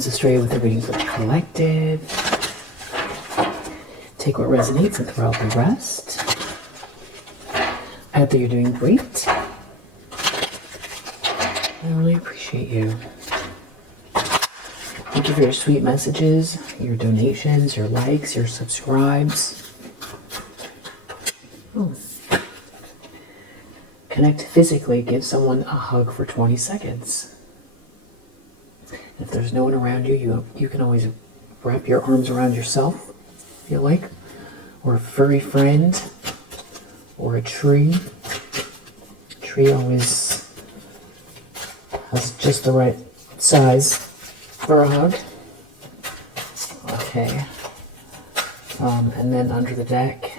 Let's just stray with the reading for the collective. Take what resonates and throw out the rest. I hope that you're doing great. I really appreciate you. Thank you for your sweet messages, your donations, your likes, your subscribes. Oh. Connect physically. Give someone a hug for 20 seconds. If there's no one around you, you can always wrap your arms around yourself, if you like, or a furry friend, or a tree. A tree always has just the right size for a hug. Okay. And then under the deck,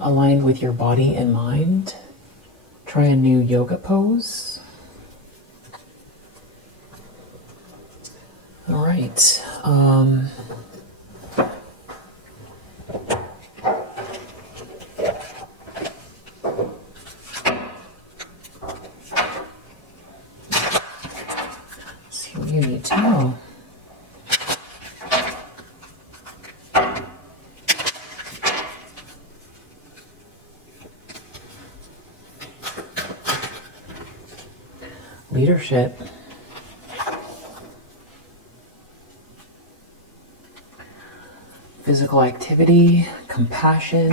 aligned with your body and mind, try a new yoga pose. All right. See what you need to know. Leadership. Physical activity, compassion.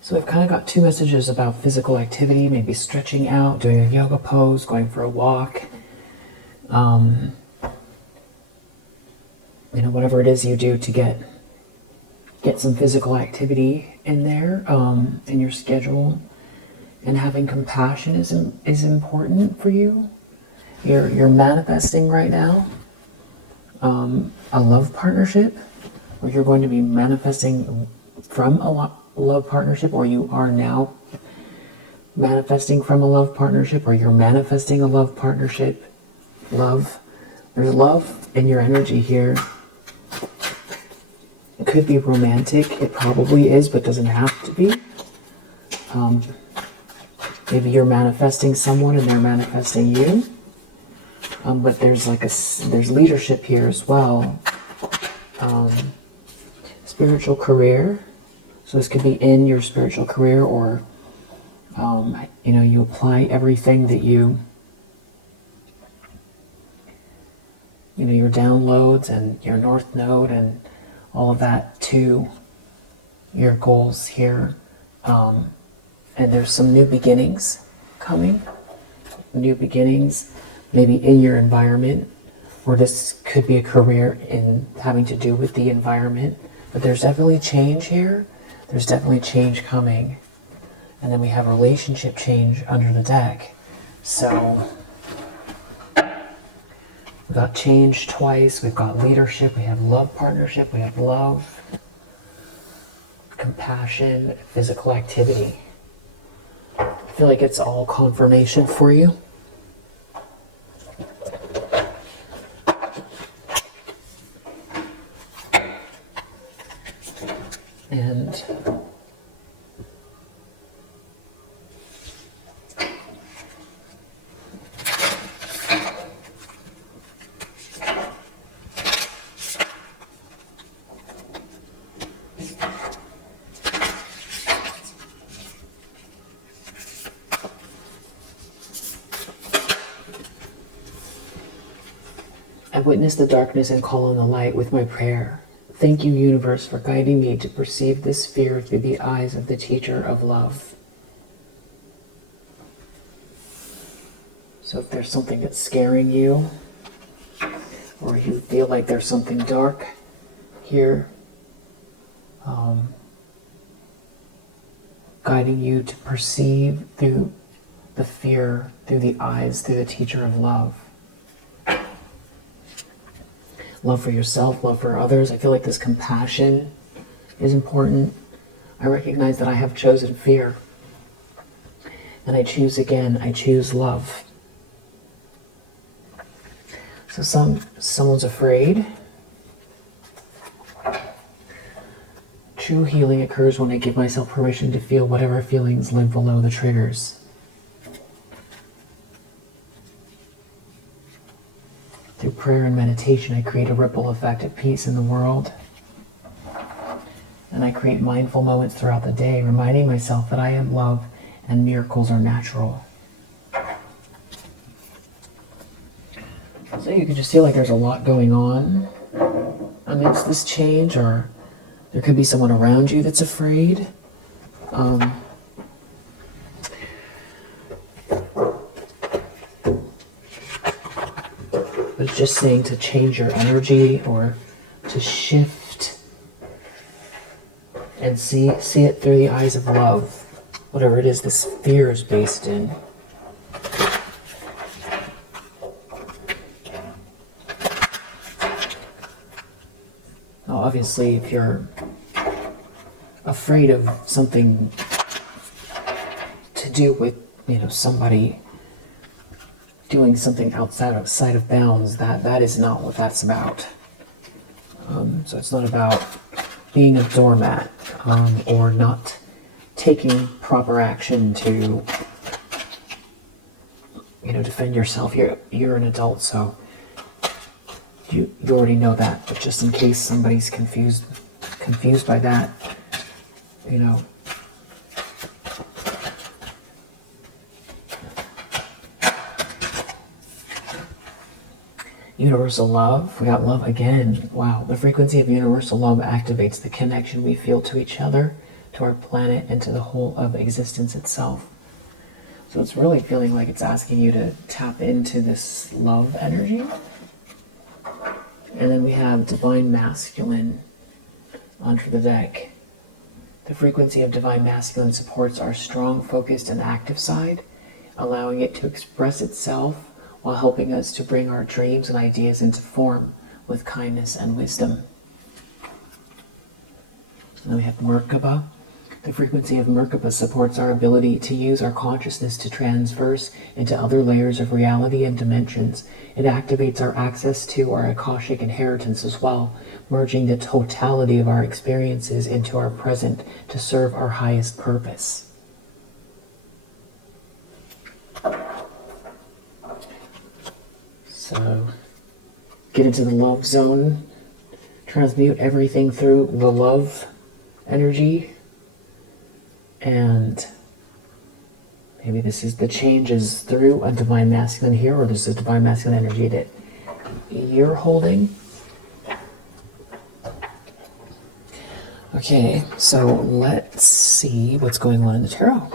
So we've kind of got two messages about physical activity, maybe stretching out, doing a yoga pose, going for a walk. Whatever it is you do to get some physical activity in there, in your schedule. And having compassion is important for you. You're manifesting right now a love partnership, or you're going to be manifesting from a love partnership, or you are now manifesting from a love partnership, or you're manifesting a love partnership. Love. There's love in your energy here. It could be romantic. It probably is, but doesn't have to be. Maybe you're manifesting someone and they're manifesting you. But there's there's leadership here as well. Spiritual career. So this could be in your spiritual career, or you apply everything that your downloads and your North Node and all of that to your goals here. And there's some new beginnings coming. New beginnings, maybe in your environment, or this could be a career in having to do with the environment. But there's definitely change here. There's definitely change coming. And then we have relationship change under the deck. So we've got change twice. We've got leadership. We have love partnership. We have love, compassion, physical activity. I feel like it's all confirmation for you. And I witness the darkness and call on the light with my prayer. Thank you, universe, for guiding me to perceive this fear through the eyes of the teacher of love. So if there's something that's scaring you, or you feel like there's something dark here, guiding you to perceive through the fear, through the eyes, through the teacher of love. Love for yourself, love for others. I feel like this compassion is important. I recognize that I have chosen fear. And I choose again, I choose love. So someone's afraid. True healing occurs when I give myself permission to feel whatever feelings live below the triggers. prayer and meditation, I create a ripple effect of peace in the world. And I create mindful moments throughout the day, reminding myself that I am love and miracles are natural. So you can just feel like there's a lot going on amidst this change, or there could be someone around you that's afraid. But it's just saying to change your energy or to shift and see it through the eyes of love, whatever it is this fear is based in. Now, obviously, if you're afraid of something to do with, somebody doing something outside of bounds, that is not what that's about. So it's not about being a doormat or not taking proper action to, defend yourself. You're an adult, so you already know that. But just in case somebody's confused by that, universal love. We got love again. Wow. The frequency of universal love activates the connection we feel to each other, to our planet, and to the whole of existence itself. So it's really feeling like it's asking you to tap into this love energy. And then we have Divine Masculine onto the deck. The frequency of Divine Masculine supports our strong, focused, and active side, allowing it to express itself while helping us to bring our dreams and ideas into form with kindness and wisdom. And then we have Merkaba. The frequency of Merkaba supports our ability to use our consciousness to transverse into other layers of reality and dimensions. It activates our access to our Akashic inheritance as well, merging the totality of our experiences into our present to serve our highest purpose. So, get into the love zone, transmute everything through the love energy, and maybe this is the changes through a Divine Masculine here, or this is a Divine Masculine energy that you're holding. Okay, so let's see what's going on in the tarot.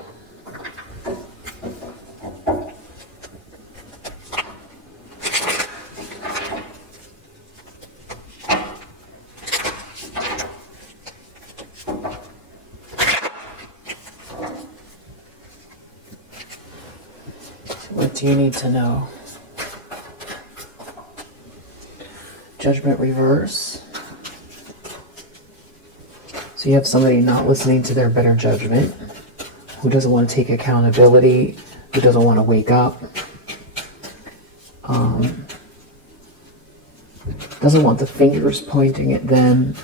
What do you need to know? Judgment reverse. So you have somebody not listening to their better judgment, who doesn't want to take accountability, who doesn't want to wake up, doesn't want the fingers pointing at them.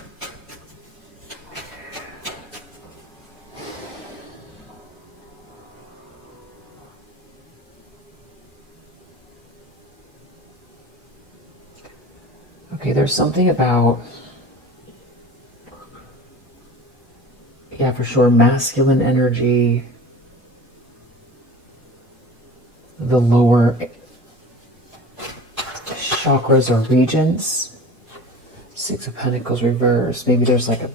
Okay, there's something about, yeah, for sure, masculine energy, the lower chakras or regions, Six of Pentacles reverse. Maybe there's like a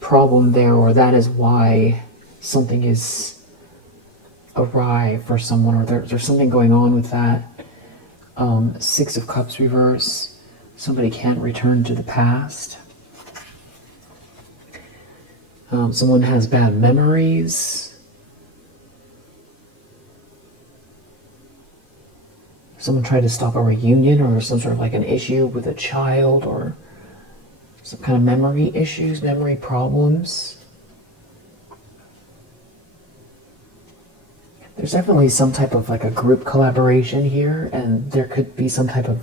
problem there, or that is why something is awry for someone, or there's something going on with that. Six of Cups reverse. Somebody can't return to the past. Someone has bad memories. Someone tried to stop a reunion, or some sort of like an issue with a child, or some kind of memory issues, memory problems. There's definitely some type of like a group collaboration here, and there could be some type of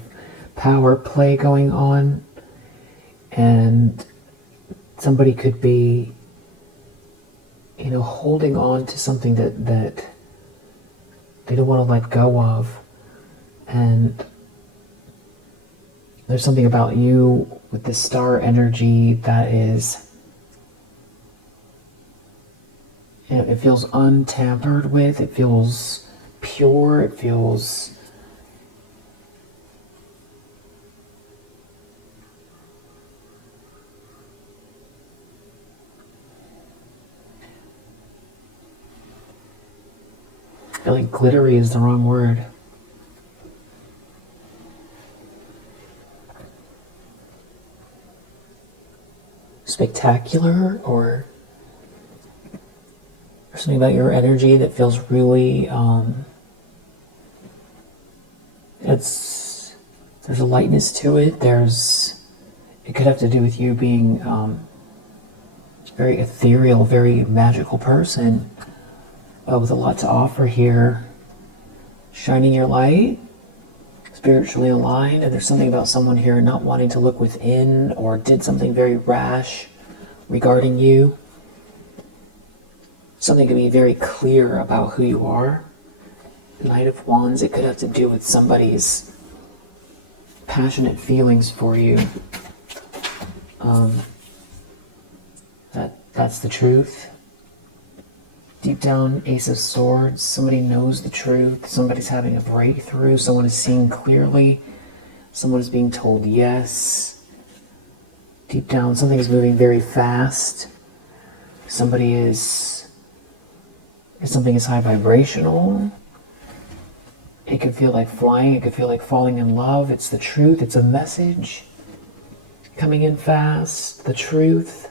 power play going on, and somebody could be, holding on to something that they don't want to let go of, and There's something about you with the star energy that is, it feels untampered with, it feels pure, it feels I feel like glittery is the wrong word. Spectacular, or something about your energy that feels really, there's a lightness to it. It could have to do with you being very ethereal, very magical person with a lot to offer here. Shining your light, spiritually aligned, and there's something about someone here not wanting to look within or did something very rash regarding you. Something can be very clear about who you are. Knight of Wands, it could have to do with somebody's passionate feelings for you. That's the truth. Deep down, Ace of Swords, somebody knows the truth, somebody's having a breakthrough, someone is seeing clearly, someone is being told yes. Deep down, something is moving very fast. Something is high vibrational. It could feel like flying, it could feel like falling in love. It's the truth, it's a message coming in fast, the truth.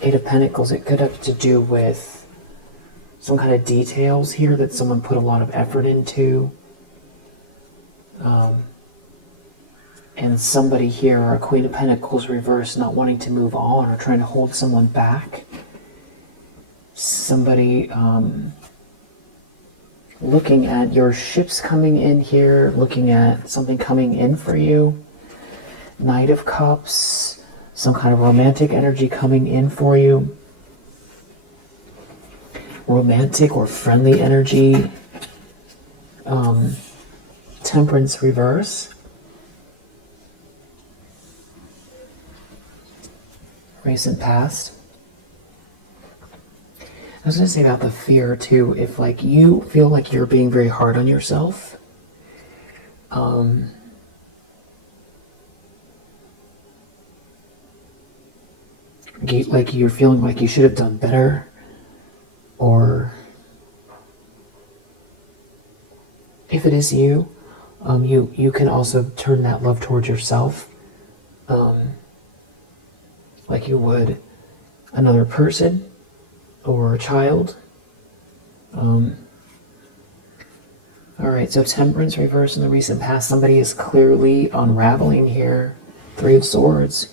Eight of Pentacles, it could have to do with some kind of details here that someone put a lot of effort into. And somebody here, a Queen of Pentacles reversed, not wanting to move on or trying to hold someone back. Somebody looking at your ships coming in here, looking at something coming in for you. Knight of Cups, some kind of romantic energy coming in for you. Romantic or friendly energy. Temperance reverse. Recent past. I was going to say about the fear too, if like you feel like you're being very hard on yourself, like you're feeling like you should have done better, or if it is you, you can also turn that love towards yourself, like you would another person or a child. Alright, so Temperance reverse in the recent past. Somebody is clearly unraveling here. Three of Swords.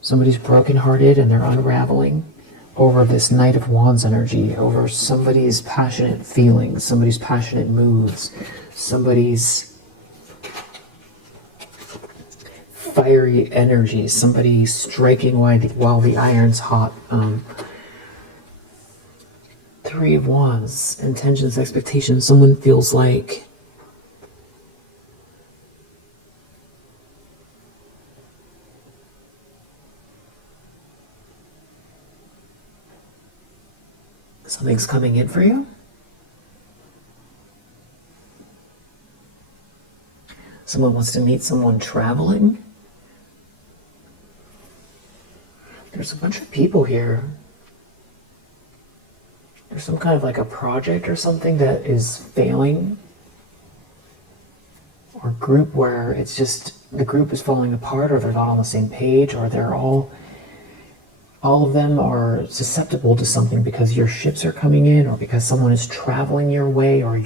Somebody's brokenhearted and they're unraveling over this Knight of Wands energy, over somebody's passionate feelings, somebody's passionate moods, somebody's fiery energy, somebody striking while the iron's hot. Three of Wands, intentions, expectations. Someone feels like something's coming in for you. Someone wants to meet someone traveling. There's a bunch of people here. There's some kind of like a project or something that is failing, or group where it's just the group is falling apart, or they're not on the same page, or they're all of them are susceptible to something because your ships are coming in, or because someone is traveling your way, or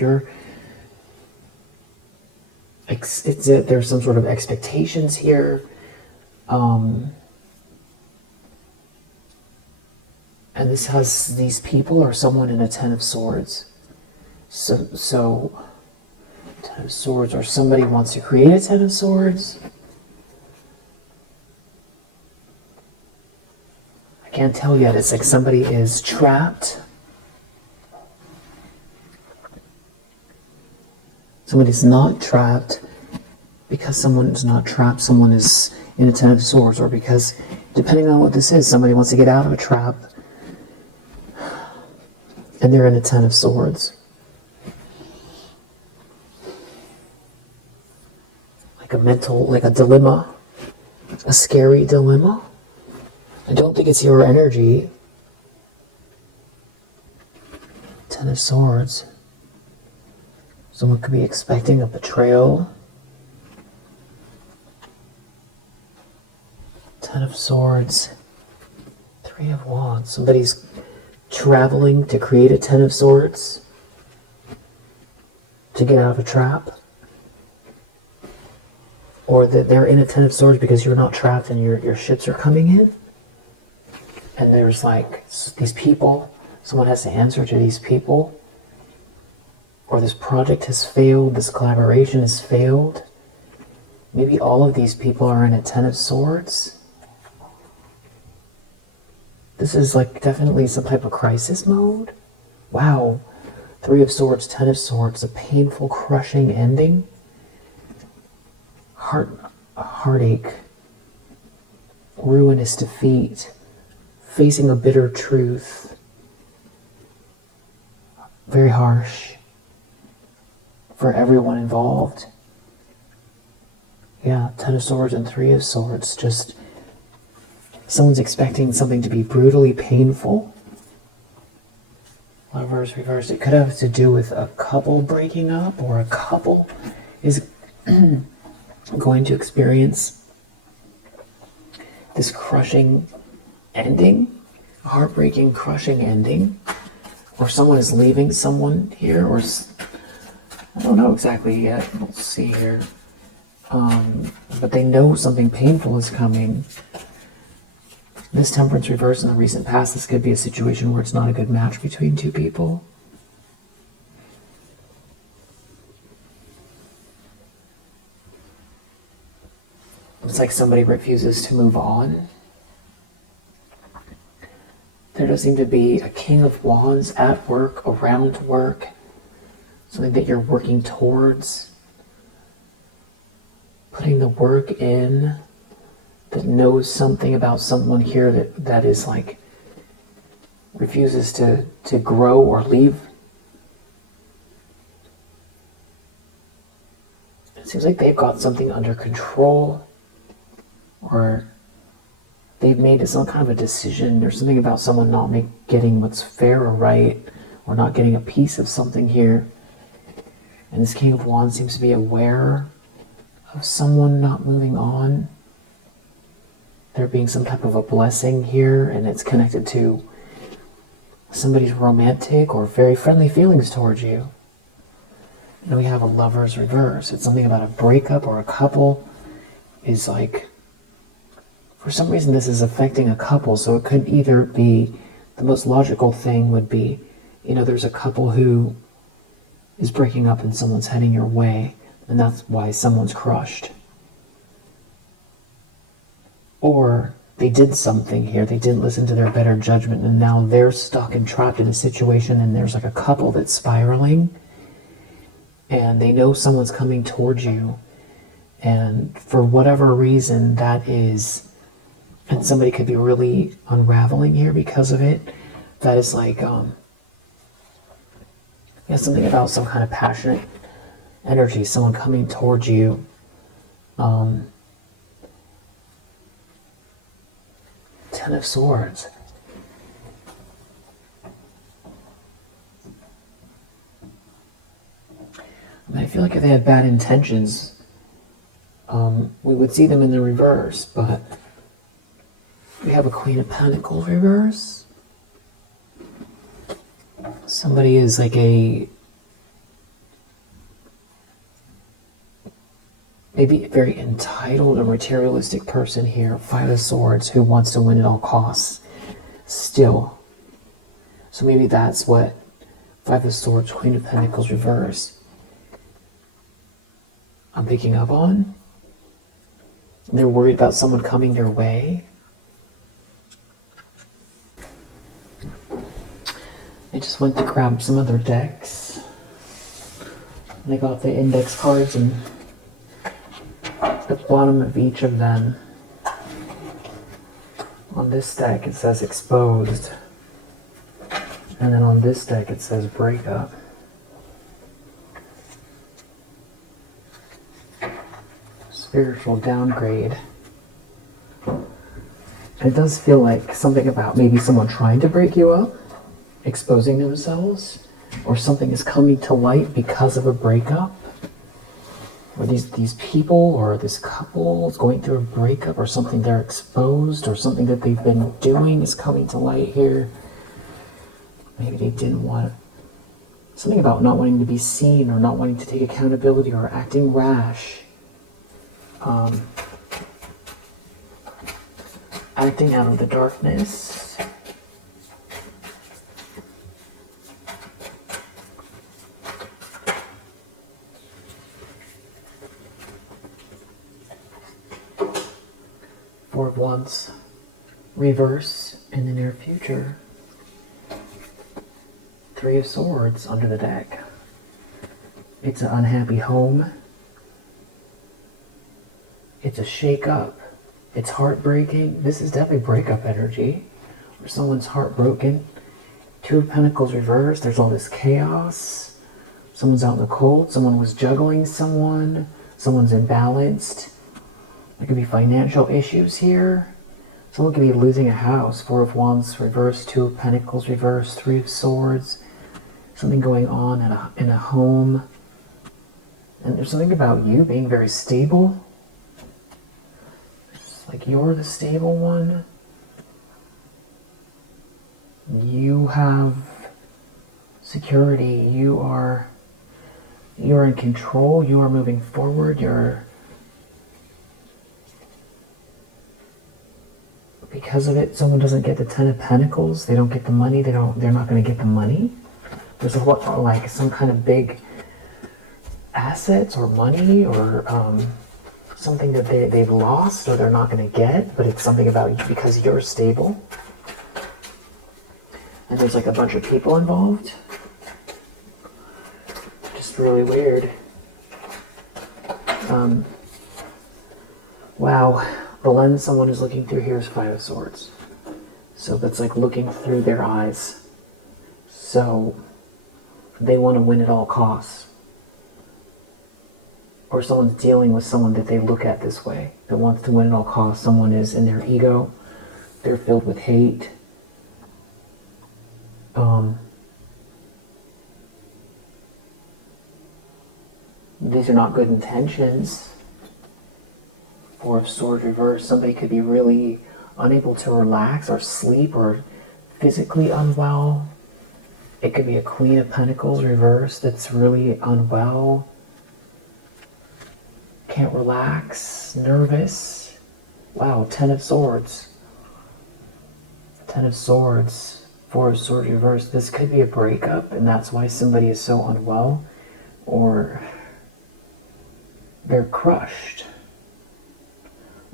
there's some sort of expectations here. And this has these people or someone in a Ten of Swords. So Ten of Swords, or somebody wants to create a Ten of Swords. I can't tell yet. It's like somebody is trapped. Somebody's not trapped. because someone's not trapped, someone is in a Ten of Swords, or because, depending on what this is, somebody wants to get out of a trap and they're in a Ten of Swords. Like a mental, like a dilemma, a scary dilemma. I don't think it's your energy. Ten of Swords. Someone could be expecting a betrayal. Ten of Swords. Three of Wands. Somebody's traveling to create a Ten of Swords. To get out of a trap. Or that they're in a Ten of Swords because you're not trapped and your ships are coming in. And there's like these people. Someone has to answer to these people. Or this project has failed. This collaboration has failed. Maybe all of these people are in a Ten of Swords. This is like definitely some type of crisis mode. Wow. Three of Swords, Ten of Swords, a painful, crushing ending. Heartache. Ruinous defeat. Facing a bitter truth. Very harsh. For everyone involved. Yeah, Ten of Swords and Three of Swords. Just someone's expecting something to be brutally painful. Lovers reversed. It could have to do with a couple breaking up, or a couple is going to experience this crushing ending, a heartbreaking, crushing ending, or someone is leaving someone here, or I don't know exactly yet. We'll see here. But they know something painful is coming. This Temperance reverse in the recent past, this could be a situation where it's not a good match between two people. It's like somebody refuses to move on. There does seem to be a King of Wands at work, around work, something that you're working towards, putting the work in, that knows something about someone here that is like, refuses to grow or leave. It seems like they've got something under control, or they've made some kind of a decision, or something about someone not getting what's fair or right, or not getting a piece of something here. And this King of Wands seems to be aware of someone not moving on. There being some type of a blessing here, and it's connected to somebody's romantic or very friendly feelings towards you. And we have a Lover's reverse. It's something about a breakup, or a couple is like, for some reason this is affecting a couple, so it could either be, the most logical thing would be, there's a couple who is breaking up and someone's heading your way, and that's why someone's crushed. Or they did something here, they didn't listen to their better judgment, and now they're stuck and trapped in a situation, and there's like a couple that's spiraling, and they know someone's coming towards you, and for whatever reason that is, and somebody could be really unraveling here because of it, that is like, something about some kind of passionate energy, someone coming towards you. Ten of Swords. I feel like if they had bad intentions, we would see them in the reverse, but we have a Queen of Pentacles reverse. Somebody is like maybe a very entitled or materialistic person here, Five of Swords, who wants to win at all costs still. So maybe that's what Five of Swords, Queen of Pentacles reverse, I'm picking up on. They're worried about someone coming their way. I just went to grab some other decks. And I got the index cards, and bottom of each of them, on this deck it says exposed, and then on this deck it says breakup. Spiritual downgrade. It does feel like something about maybe someone trying to break you up, exposing themselves, or something is coming to light because of a breakup. Or these people or this couple is going through a breakup, or something they're exposed, or something that they've been doing is coming to light here. Maybe they didn't want something about not wanting to be seen, or not wanting to take accountability, or acting rash. Acting out of the darkness. Four of Wands, reverse in the near future. Three of Swords under the deck. It's an unhappy home. It's a shake-up. It's heartbreaking. This is definitely breakup energy, where someone's heartbroken. Two of Pentacles reversed. There's all this chaos. Someone's out in the cold. Someone was juggling someone. Someone's imbalanced. There could be financial issues here. Someone could be losing a house. Four of Wands reversed. Two of Pentacles reversed. Three of Swords. Something going on in a home. And there's something about you being very stable. Like you're the stable one. You have security. You're in control. You are moving forward. Because of it, someone doesn't get the Ten of Pentacles. They don't get the money. They're not going to get the money. There's like some kind of big assets or money or something that they've lost or they're not going to get, but it's something about you because you're stable. And there's like a bunch of people involved. Just really weird. Wow. The lens someone is looking through here is Five of Swords. So that's like looking through their eyes. So they want to win at all costs. Or someone's dealing with someone that they look at this way, that wants to win at all costs. Someone is in their ego. They're filled with hate. These are not good intentions. Four of Swords reversed. Somebody could be really unable to relax or sleep or physically unwell. It could be a Queen of Pentacles reversed that's really unwell. Can't relax, nervous. Wow, Ten of Swords. Ten of Swords, Four of Swords reversed. This could be a breakup, and that's why somebody is so unwell, or they're crushed.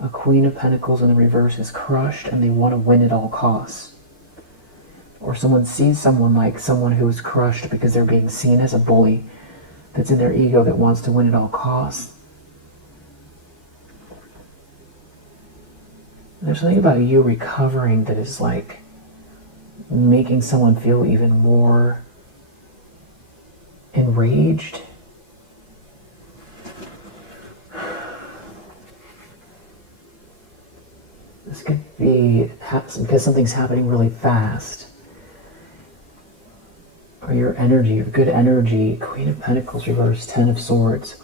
A Queen of Pentacles in the reverse is crushed, and they want to win at all costs. Or someone sees someone like someone who is crushed because they're being seen as a bully that's in their ego that wants to win at all costs. There's something about you recovering that is like making someone feel even more enraged. This could be because something's happening really fast. Or your energy, your good energy. Queen of Pentacles reversed, Ten of Swords.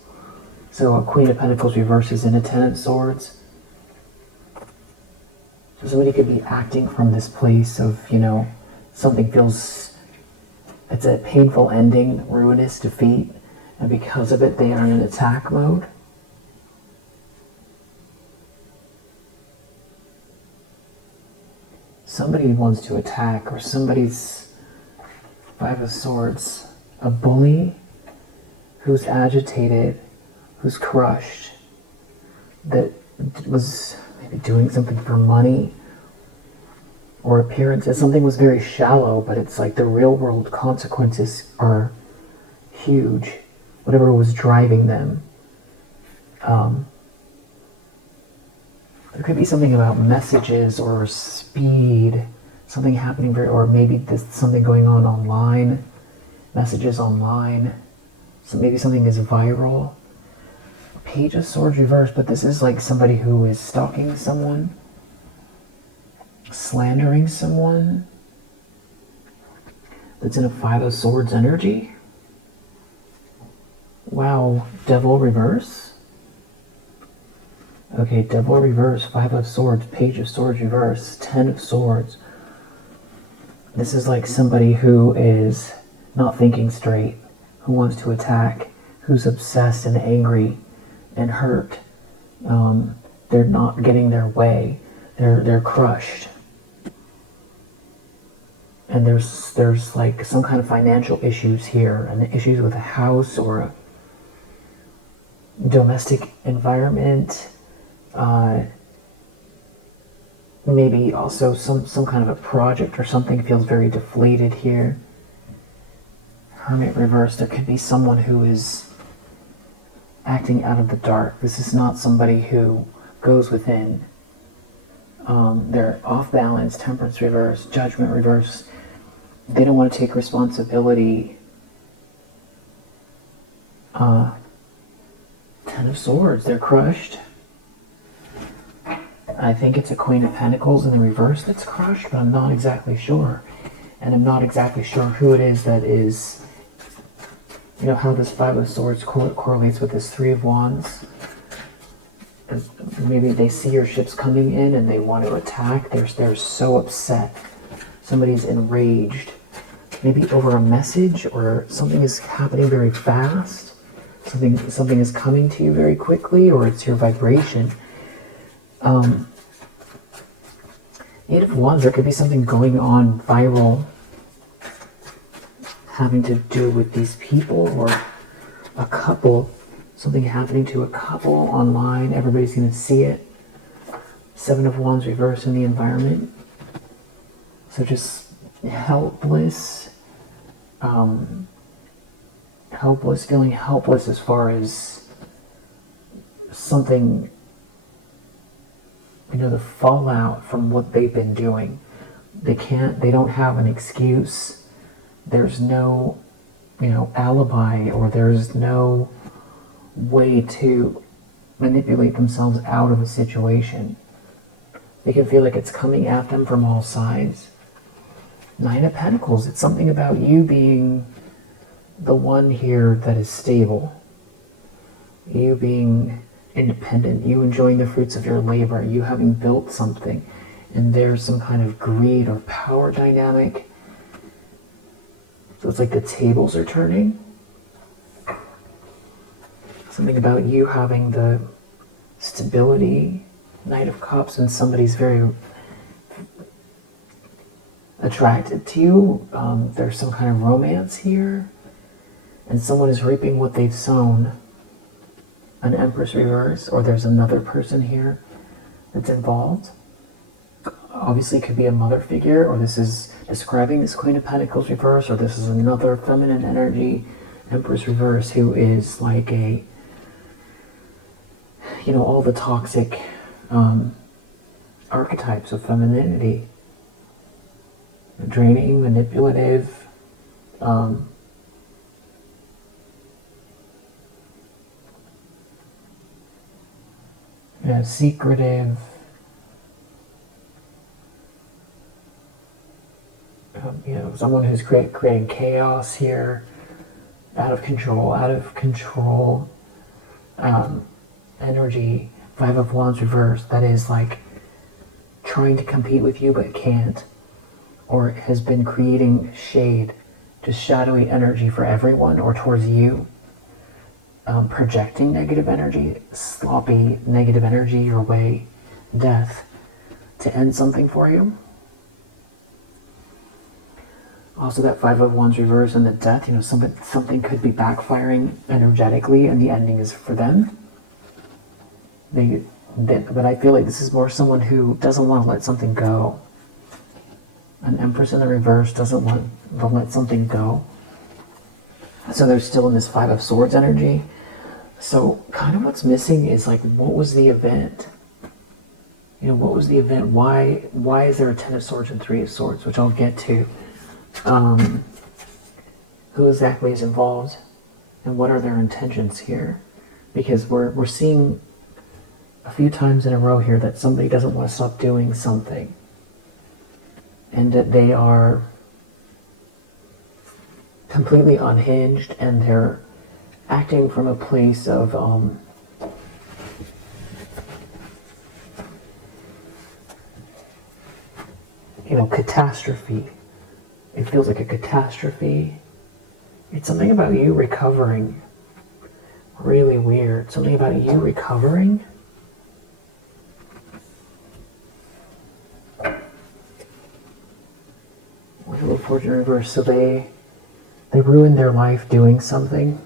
So a Queen of Pentacles reverses in a Ten of Swords. So somebody could be acting from this place of, something feels, it's a painful ending, ruinous defeat, and because of it, they are in an attack mode. Somebody wants to attack, or somebody's Five of Swords, a bully who's agitated, who's crushed, that was maybe doing something for money or appearances. Something was very shallow, but it's like the real world consequences are huge. Whatever was driving them. There could be something about messages or speed, something happening or maybe there's something going on online, messages online. So maybe something is viral. Page of Swords reversed, but this is like somebody who is stalking someone, slandering someone. That's in a Five of Swords energy. Wow, Devil reverse. Okay, Devil reverse, Five of Swords, Page of Swords reverse, 10 of Swords. This is like somebody who is not thinking straight, who wants to attack, who's obsessed and angry and hurt. They're not getting their way. They're crushed. And there's like some kind of financial issues here, and issues with a house or a domestic environment. Maybe also some kind of a project or something feels very deflated here. Hermit reverse. There could be someone who is acting out of the dark. This is not somebody who goes within. They're off balance. Temperance reverse. Judgment reverse. They don't want to take responsibility. 10 of Swords. They're crushed. I think it's a Queen of Pentacles in the reverse that's crushed, but I'm not exactly sure. And I'm not exactly sure who it is that is, you know, how this Five of Swords correlates with this Three of Wands. Maybe they see your ships coming in and they want to attack. They're so upset. Somebody's enraged. Maybe over a message, or something is happening very fast. Something is coming to you very quickly, or it's your vibration. Eight of Wands, there could be something going on viral having to do with these people or a couple. Something happening to a couple online. Everybody's going to see it. Seven of Wands reverse in the environment. So just helpless. Feeling helpless as far as something, you know, the fallout from what they've been doing. They don't have an excuse. There's no, you know, alibi, or there's no way to manipulate themselves out of a situation. They can feel like it's coming at them from all sides. Nine of Pentacles, it's something about you being the one here that is stable. You being independent, you enjoying the fruits of your labor, you having built something, and there's some kind of greed or power dynamic. So it's like the tables are turning. Something about you having the stability, Knight of Cups, and somebody's very attracted to you. There's some kind of romance here, and someone is reaping what they've sown. An Empress reverse, or there's another person here that's involved. Obviously it could be a mother figure, or this is describing this Queen of Pentacles reverse, or this is another feminine energy, Empress reverse, who is like a, you know, all the toxic archetypes of femininity. Draining, manipulative, secretive, you know, someone who's creating chaos here, out of control, energy. Five of Wands reversed, that is like trying to compete with you but can't, or has been creating shade, just shadowy energy for everyone or towards you. Projecting negative energy, sloppy negative energy your way, death, to end something for you. Also that Five of Wands reverse and the death, you know, something could be backfiring energetically and the ending is for them. But I feel like this is more someone who doesn't want to let something go. An Empress in the reverse doesn't want to let something go. So they're still in this Five of Swords energy. So kind of what's missing is like, what was the event? what was the event? Why is there a Ten of Swords and Three of Swords, which I'll get to. Who exactly is involved, and what are their intentions here? Because we're seeing a few times in a row here that somebody doesn't want to stop doing something, and that they are completely unhinged, and they're acting from a place of catastrophe. It feels like a catastrophe. It's something about you recovering. Really weird. Something about you recovering. Wheel of Fortune reverse. So they ruined their life doing something.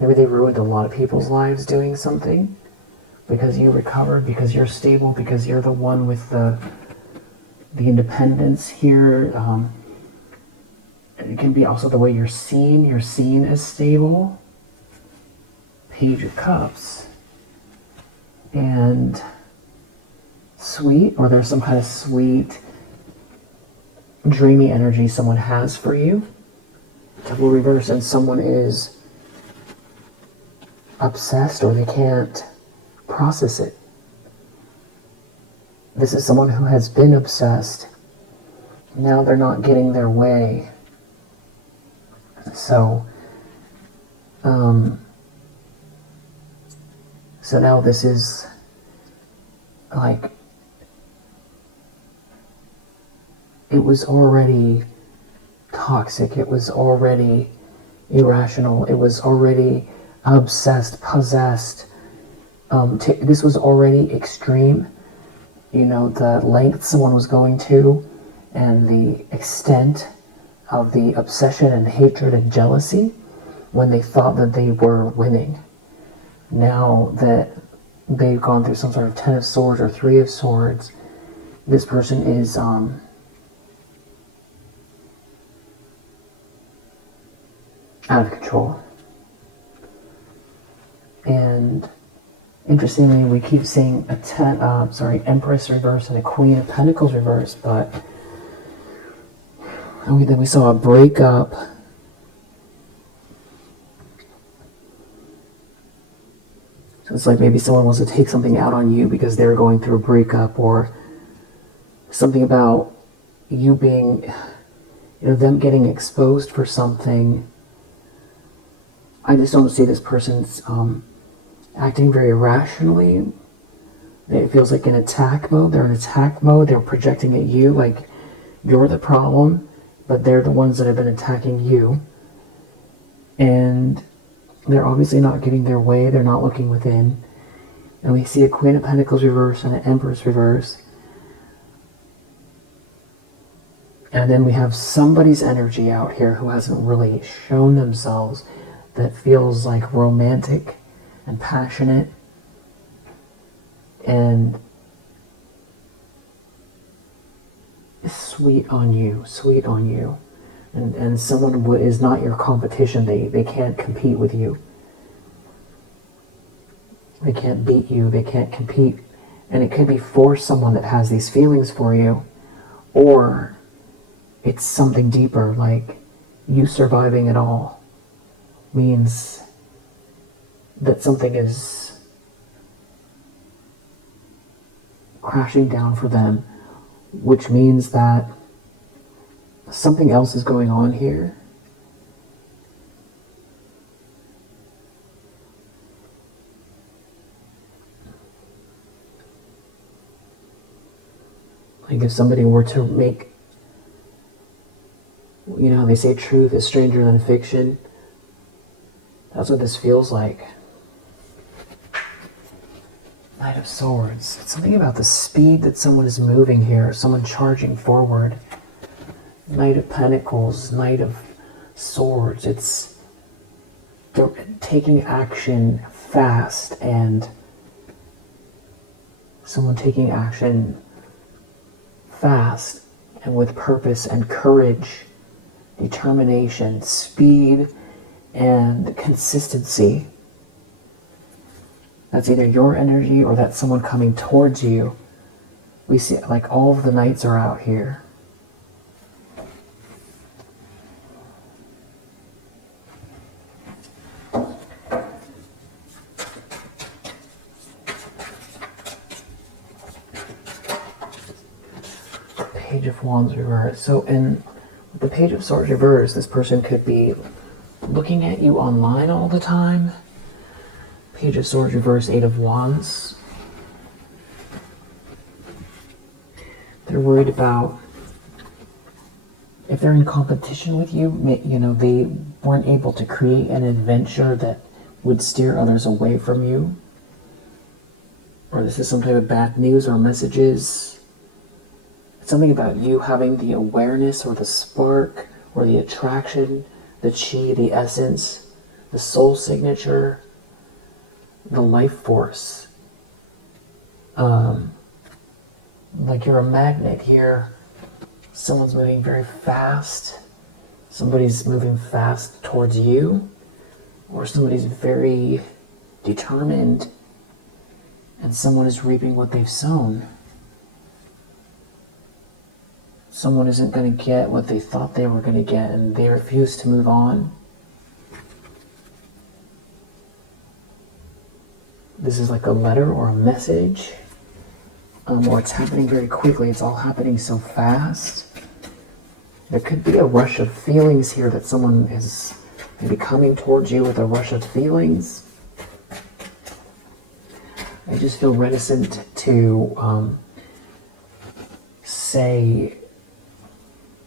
Maybe they ruined a lot of people's lives doing something. Because you recovered, because you're stable, because you're the one with the independence here. It can be also the way you're seen. You're seen as stable. Page of Cups. And sweet, or there's some kind of sweet, dreamy energy someone has for you. Double reverse, and someone is obsessed, or they can't process it. This is someone who has been obsessed. Now they're not getting their way. So now this is like, it was already toxic, it was already irrational, it was already obsessed, possessed. This was already extreme. The length someone was going to, and the extent of the obsession and hatred and jealousy when they thought that they were winning. Now that they've gone through some sort of Ten of Swords or Three of Swords, this person is out of control. And interestingly, we keep seeing Empress reverse and a Queen of Pentacles reverse, but then we saw a breakup. So it's like maybe someone wants to take something out on you because they're going through a breakup, or something about you being, them getting exposed for something. I just don't see this person's acting very rationally. It feels like in attack mode. They're in attack mode. They're projecting at you like you're the problem, but they're the ones that have been attacking you. And they're obviously not getting their way. They're not looking within. And we see a Queen of Pentacles reverse and an Empress reverse. And then we have somebody's energy out here who hasn't really shown themselves, that feels like romantic and passionate and sweet on you. And someone who is not your competition. They can't compete with you. They can't beat you. They can't compete. And it could be for someone that has these feelings for you, or it's something deeper, like you surviving it all means that something is crashing down for them, which means that something else is going on here. Like if somebody were to make, they say truth is stranger than fiction. That's what this feels like. Knight of Swords. It's something about the speed that someone is moving here, someone charging forward. Knight of Pentacles, Knight of Swords. They're taking action fast, and someone taking action fast and with purpose and courage, determination, speed, and consistency. That's either your energy or that's someone coming towards you We see like all of the knights are out here. Page of Wands reversed. So in the Page of Swords reversed, this person could be looking at you online all the time. Page of Swords reversed, Eight of Wands. They're worried about if they're in competition with you, you know, they weren't able to create an adventure that would steer others away from you. Or this is some type of bad news or messages. It's something about you having the awareness or the spark or the attraction, the chi, the essence, the soul signature, the life force. Like you're a magnet here. Someone's moving very fast. Somebody's moving fast towards you. Or somebody's very determined. And someone is reaping what they've sown. Someone isn't going to get what they thought they were going to get, and they refuse to move on. This is like a letter or a message, or it's happening very quickly. It's all happening so fast. There could be a rush of feelings here that someone is maybe coming towards you with a rush of feelings. I just feel reticent to say,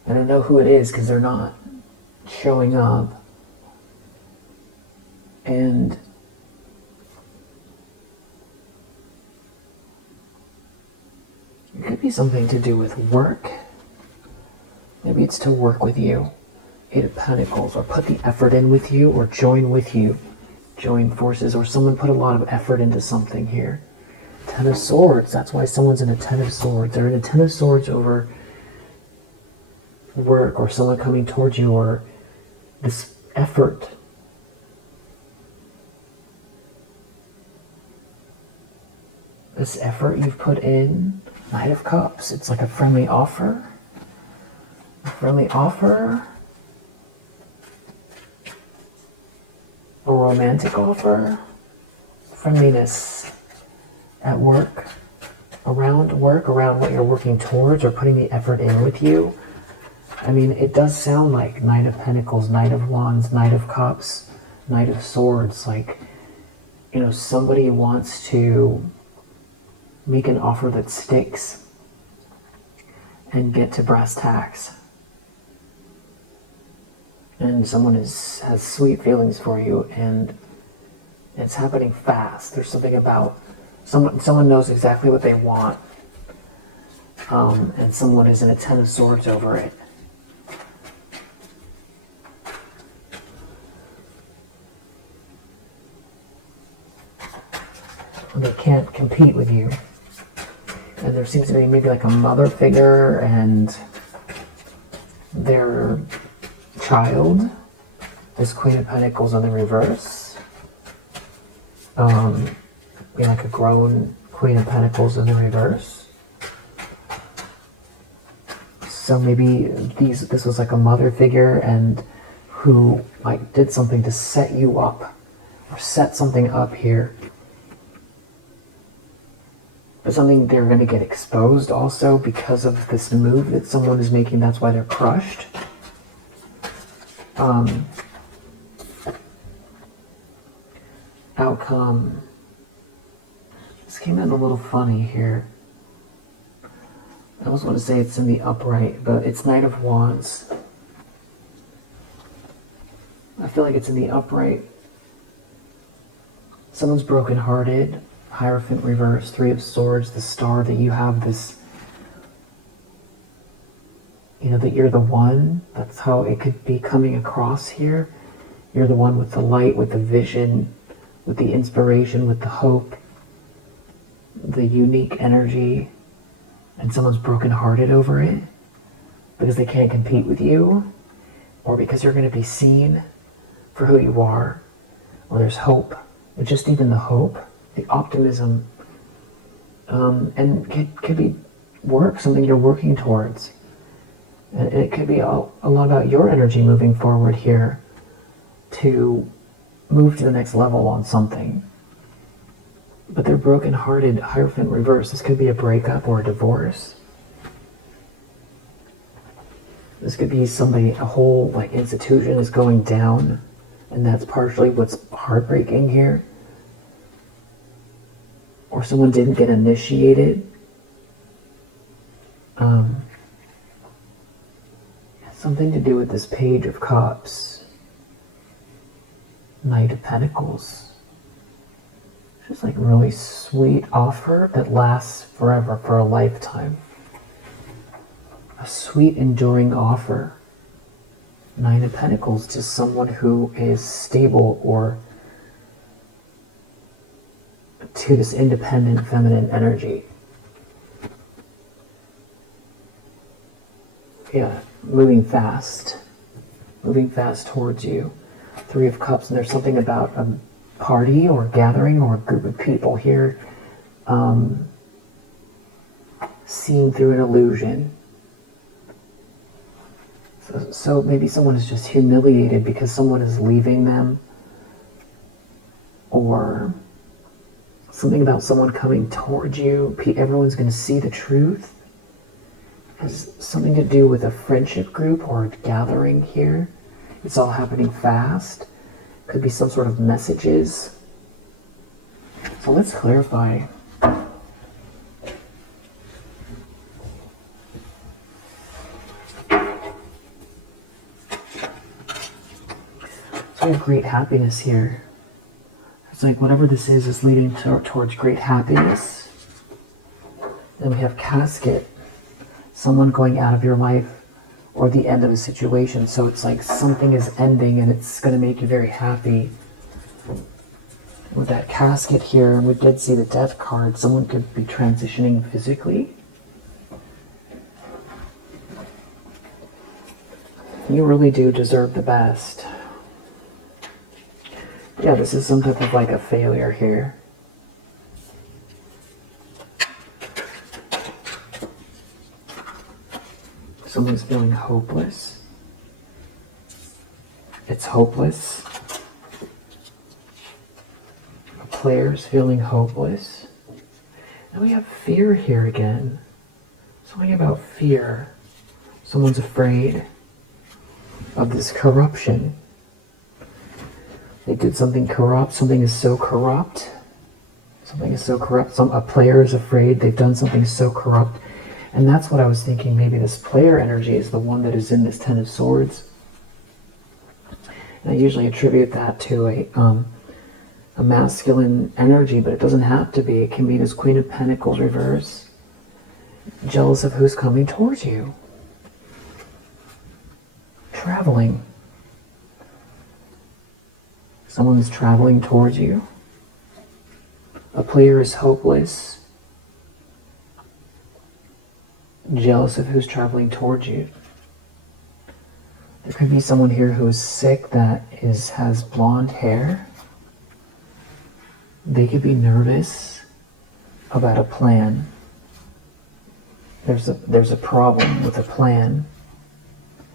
I don't know who it is because they're not showing up. And it could be something to do with work. Maybe it's to work with you. Eight of Pentacles, or put the effort in with you, or join with you. Join forces, or someone put a lot of effort into something here. Ten of Swords, that's why someone's in a Ten of Swords. They're in a Ten of Swords over work, or someone coming towards you, or this effort. This effort you've put in. Knight of Cups, it's like a friendly offer. A friendly offer. A romantic offer. Friendliness at work. Around work, around what you're working towards, or putting the effort in with you. I mean, it does sound like Knight of Pentacles, Knight of Wands, Knight of Cups, Knight of Swords. Like, you know, somebody wants to make an offer that sticks and get to brass tacks. And someone has sweet feelings for you, and it's happening fast. There's something about someone knows exactly what they want, and someone is in a Ten of Swords over it. They can't compete with you. And there seems to be maybe like a mother figure and their child. This Queen of Pentacles on the reverse. Like a grown Queen of Pentacles in the reverse. So maybe this was like a mother figure, and who like did something to set you up, or set something up here. But something they're going to get exposed also because of this move that someone is making. That's why they're crushed. Outcome. This came in a little funny here. I almost want to say it's in the upright, but it's Knight of Wands. I feel like it's in the upright. Someone's brokenhearted. Hierophant reverse, Three of Swords, the star, that you have this, you know, that you're the one. That's how it could be coming across here. You're the one with the light, with the vision, with the inspiration, with the hope, the unique energy, and someone's brokenhearted over it because they can't compete with you, or because you're going to be seen for who you are, or there's hope, but just even the hope, the optimism, and could be work, something you're working towards. And it could be a lot about your energy moving forward here to move to the next level on something. But they're broken-hearted, Hierophant reverse. This could be a breakup or a divorce. This could be somebody, a whole like institution is going down, and that's partially what's heartbreaking here. Or someone didn't get initiated. Something to do with this Page of Cups. Knight of Pentacles. Just like really sweet offer that lasts forever, for a lifetime. A sweet, enduring offer. Nine of Pentacles to someone who is stable, or to this independent feminine energy. Yeah, moving fast towards you. Three of Cups, and there's something about a party or gathering or a group of people here, seen through an illusion. So maybe someone is just humiliated because someone is leaving them, or something about someone coming towards you. Everyone's going to see the truth. It has something to do with a friendship group or a gathering here. It's all happening fast. Could be some sort of messages. So let's clarify. So we have great happiness here. It's like whatever this is leading towards great happiness. Then we have Casket. Someone going out of your life, or the end of a situation. So it's like something is ending and it's going to make you very happy. With that Casket here, and we did see the Death card, someone could be transitioning physically. You really do deserve the best. Yeah, this is some type of like a failure here. Someone's feeling hopeless. It's hopeless. A player's feeling hopeless. And we have fear here again. Something about fear. Someone's afraid of this corruption. They did something corrupt. Something is so corrupt. Something is so corrupt. A player is afraid they've done something so corrupt. And that's what I was thinking. Maybe this player energy is the one that is in this Ten of Swords. And I usually attribute that to a masculine energy, but it doesn't have to be. It can be this Queen of Pentacles reverse. Jealous of who's coming towards you. Traveling. Someone's traveling towards you. A player is hopeless. Jealous of who's traveling towards you. There could be someone here who is sick that has blonde hair. They could be nervous about a plan. There's a problem with a plan.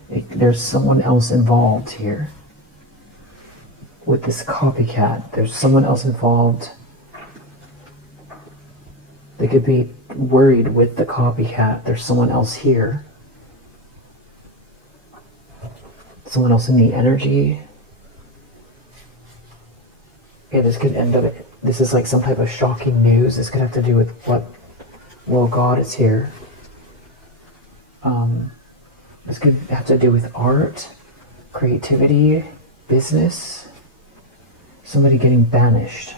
There's someone else involved here. With this copycat, there's someone else involved. They could be worried with the copycat. There's someone else here. Someone else in the energy. Yeah, this could end up, this is like some type of shocking news. This could have to do with what, well, God is here. This could have to do with art, creativity, business. Somebody getting banished.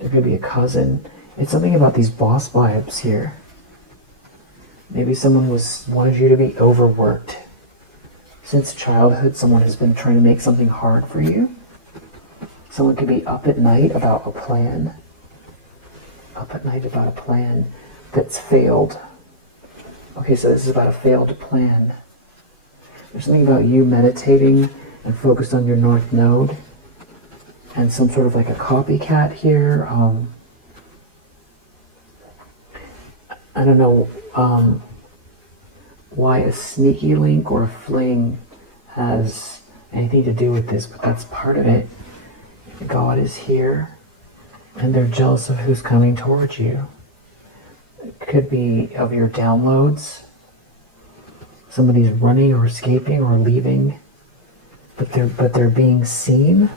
There could be a cousin. It's something about these boss vibes here. Maybe someone wanted you to be overworked. Since childhood, someone has been trying to make something hard for you. Someone could be up at night about a plan. Up at night about a plan that's failed. Okay, so this is about a failed plan. There's something about you meditating and focused on your North Node. And some sort of like a copycat here. I don't know why a sneaky link or a fling has anything to do with this, but that's part of it. God is here, and they're jealous of who's coming towards you. It could be of your downloads. Somebody's running or escaping or leaving, but they're being seen.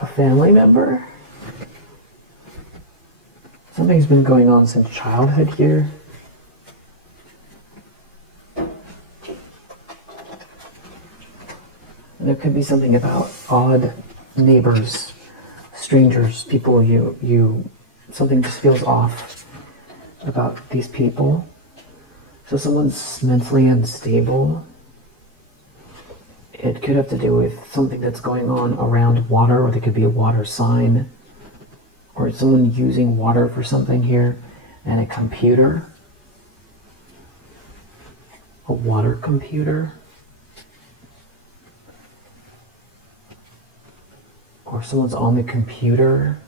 A family member? Something's been going on since childhood here. And there could be something about odd neighbors, strangers, people something just feels off about these people. So someone's mentally unstable. It could have to do with something that's going on around water, or there could be a water sign, or someone using water for something here, and a computer, a water computer, or someone's on the computer.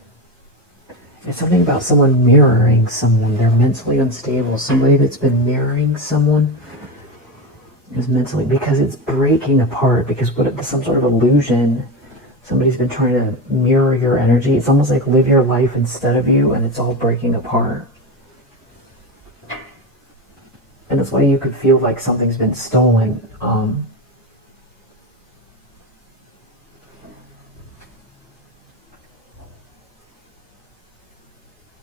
It's something about someone mirroring someone. They're mentally unstable. Somebody that's been mirroring someone is mentally, because it's breaking apart, because some sort of illusion. Somebody's been trying to mirror your energy. It's almost like live your life instead of you, and it's all breaking apart. And that's why you could feel like something's been stolen.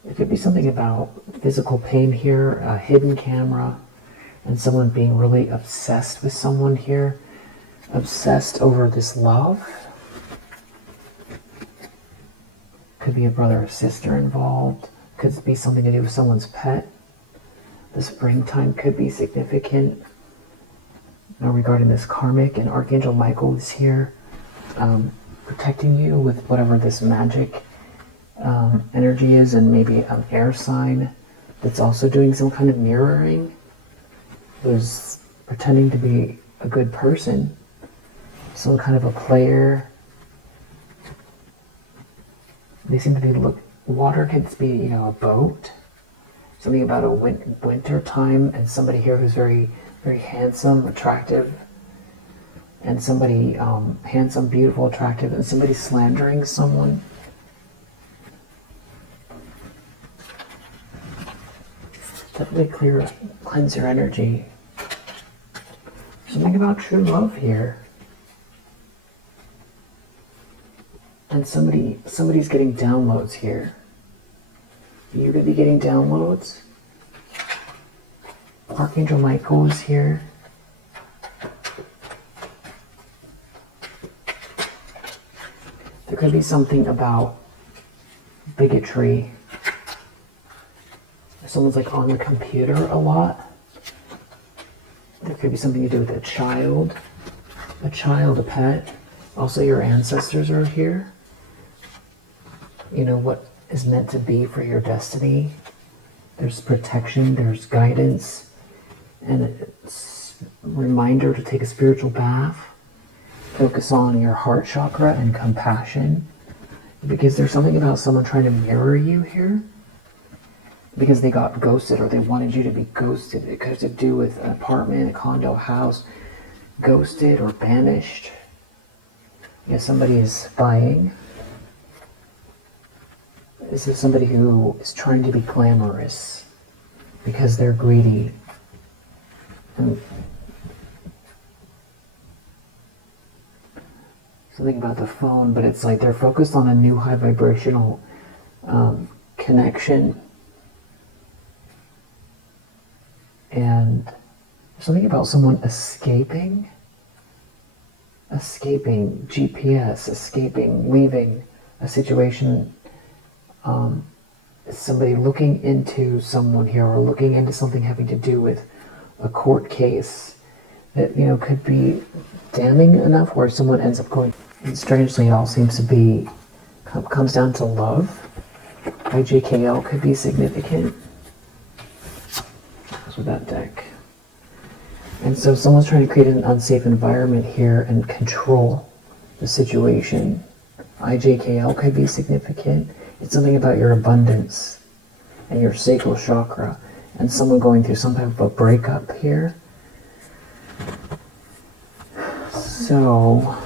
It could be something about physical pain here, a hidden camera, and someone being really obsessed with someone here, obsessed over this love. Could be a brother or sister involved. Could be something to do with someone's pet. The springtime could be significant. Regarding this karmic, and Archangel Michael is here, protecting you with whatever this magic energy is, and maybe an air sign that's also doing some kind of mirroring. Who's pretending to be a good person, some kind of a player. They seem to be water could be, a boat. Something about a winter time, and somebody here who's very, very handsome, attractive, and somebody handsome, beautiful, attractive, and somebody slandering someone. Definitely cleanse your energy. Something about true love here. And somebody's getting downloads here. You could be getting downloads. Archangel Michael is here. There could be something about bigotry. Someone's like on the computer a lot. There could be something to do with a child, a pet. Also, your ancestors are here. What is meant to be for your destiny. There's protection, there's guidance, and it's a reminder to take a spiritual bath. Focus on your heart chakra and compassion, because there's something about someone trying to mirror you here, because they got ghosted, or they wanted you to be ghosted. It could have to do with an apartment, a condo, house, ghosted or banished. Somebody is spying. This is somebody who is trying to be glamorous because they're greedy. And something about the phone, but it's like they're focused on a new high vibrational connection. And something about someone escaping GPS, leaving a situation. Somebody looking into someone here, or looking into something having to do with a court case that could be damning enough where someone ends up going. And strangely, it all seems to be comes down to love. IJKL could be significant. With that deck. And so someone's trying to create an unsafe environment here and control the situation. IJKL could be significant. It's something about your abundance and your sacral chakra, and someone going through some type of a breakup here. So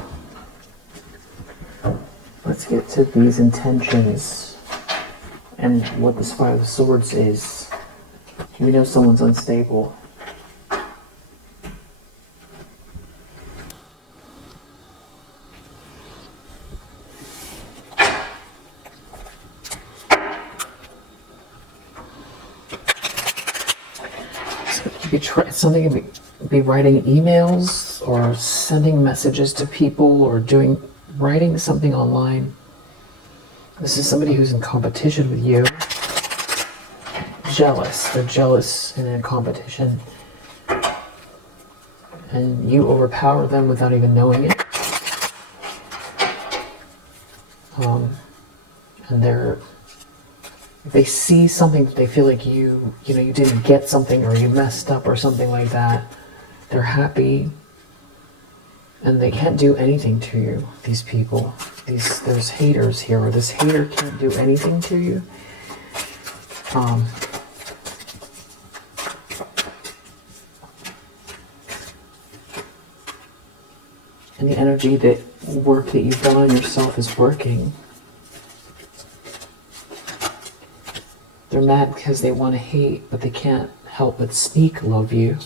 let's get to these intentions and what this Five of Swords is. We know someone's unstable. Something could be writing emails or sending messages to people or writing something online. This is somebody who's in competition with you. Jealous. They're jealous and in competition. And you overpower them without even knowing it. And they see something, they feel like you didn't get something or you messed up or something like that. They're happy and they can't do anything to you, these people. There's haters here, or this hater can't do anything to you. And the energy work that you've done on yourself is working. They're mad because they want to hate, but they can't help but sneak love you.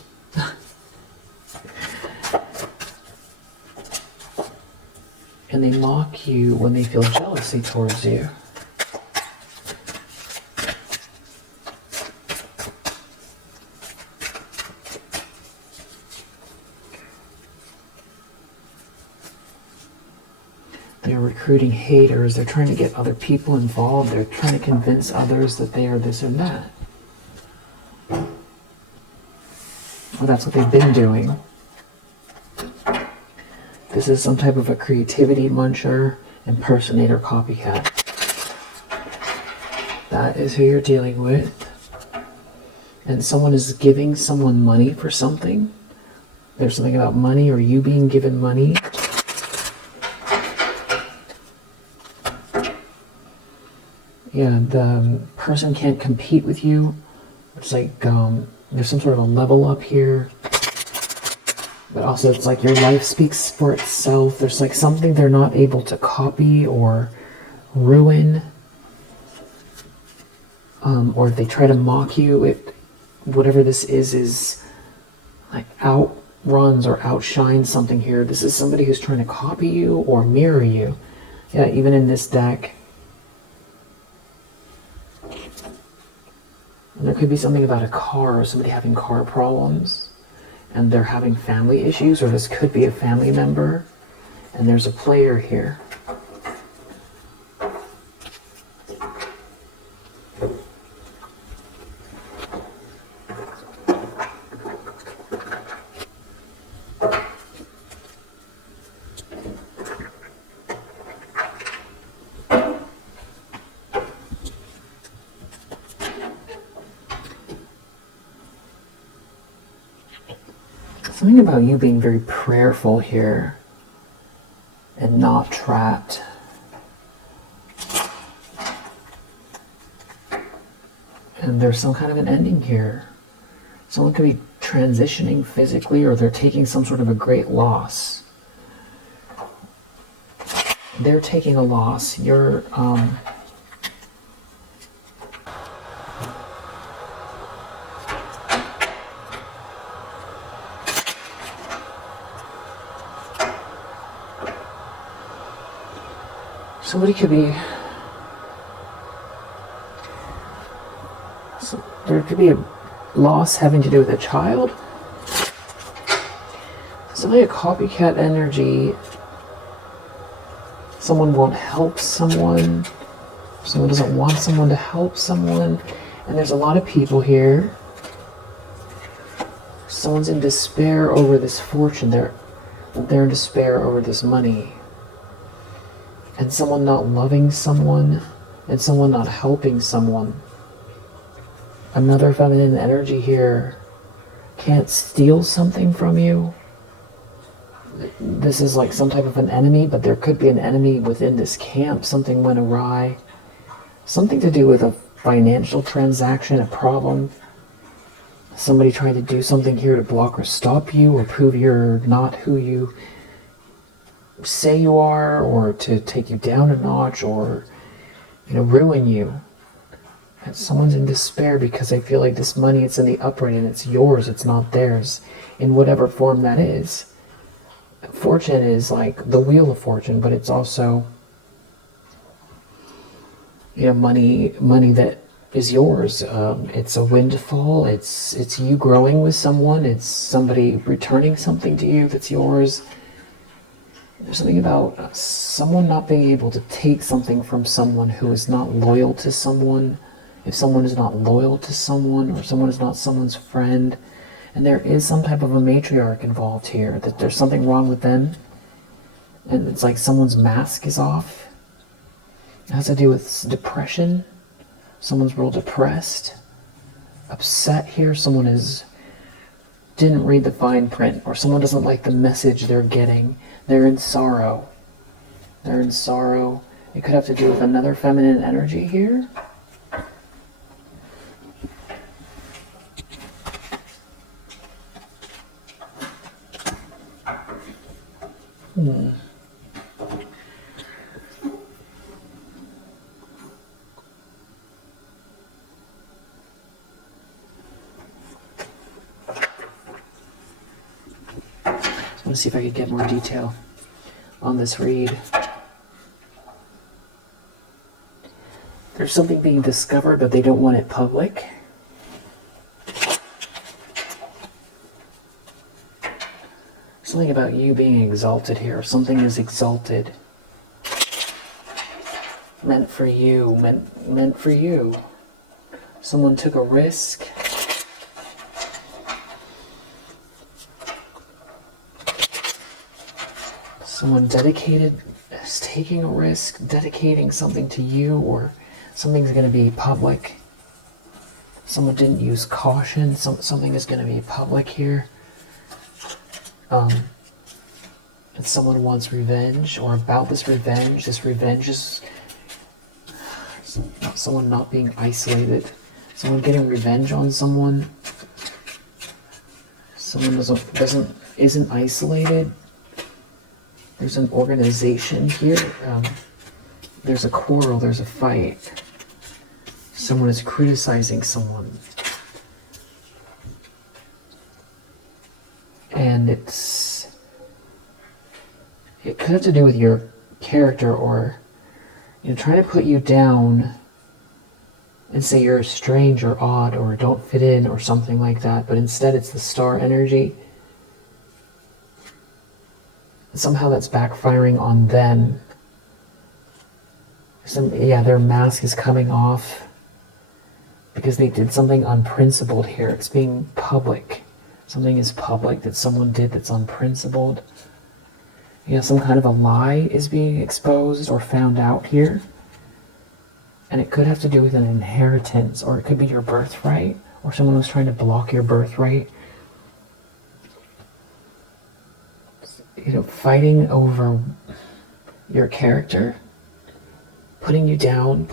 And they mock you when they feel jealousy towards you. They're recruiting haters. They're trying to get other people involved. They're trying to convince others that they are this and that. Well, that's what they've been doing. This is some type of a creativity muncher, impersonator, copycat. That is who you're dealing with. And someone is giving someone money for something. There's something about money or you being given money. Yeah, the person can't compete with you. It's like there's some sort of a level up here. But also it's like your life speaks for itself. There's like something they're not able to copy or ruin. Or if they try to mock you, whatever this is like outruns or outshines something here. This is somebody who's trying to copy you or mirror you. Yeah, even in this deck. And there could be something about a car, or somebody having car problems, and they're having family issues, or this could be a family member, and there's a player here. Something about you being very prayerful here and not trapped. And there's some kind of an ending here. Someone could be transitioning physically, or they're taking some sort of a great loss. They're taking a loss. You're somebody could be, there could be a loss having to do with a child. Somebody a copycat energy. Someone won't help someone. Someone doesn't want someone to help someone. And there's a lot of people here. Someone's in despair over this fortune. They're in despair over this money. And someone not loving someone, and someone not helping someone. Another feminine energy here can't steal something from you, this is like some type of an enemy, but there could be an enemy within this camp. Something went awry. Something to do with a financial transaction, a problem. Somebody trying to do something here to block or stop you or prove you're not who you say you are, or to take you down a notch, or ruin you. And someone's in despair because they feel like this money, it's in the upright and it's yours, it's not theirs, in whatever form that is. Fortune is like the wheel of fortune, but it's also money that is yours. It's a windfall. It's you growing with someone. It's somebody returning something to you that's yours. There's something about someone not being able to take something from someone who is not loyal to someone. If someone is not loyal to someone, or someone is not someone's friend, and there is some type of a matriarch involved here, that there's something wrong with them, and it's like someone's mask is off. It has to do with depression. Someone's real depressed, upset here. Someone didn't read the fine print, or someone doesn't like the message they're getting. They're in sorrow. They're in sorrow. It could have to do with another feminine energy here. I'm going to see if I could get more detail on this read. There's something being discovered, but they don't want it public. Something about you being exalted here. Something is exalted. Meant for you. Meant for you. Someone took a risk. Someone dedicated is taking a risk, dedicating something to you, or something's going to be public. Someone didn't use caution. Something is going to be public here. And someone wants revenge, or about this revenge. This revenge is someone not being isolated. Someone getting revenge on someone. Someone isn't isolated. There's an organization here. There's a quarrel, there's a fight. Someone is criticizing someone. And it could have to do with your character, or trying to put you down and say you're strange or odd or don't fit in or something like that, but instead it's the star energy. Somehow that's backfiring on them. Their mask is coming off because they did something unprincipled here. It's being public. Something is public that someone did that's unprincipled. Some kind of a lie is being exposed or found out here. And it could have to do with an inheritance, or it could be your birthright, or someone was trying to block your birthright. Fighting over your character, putting you down,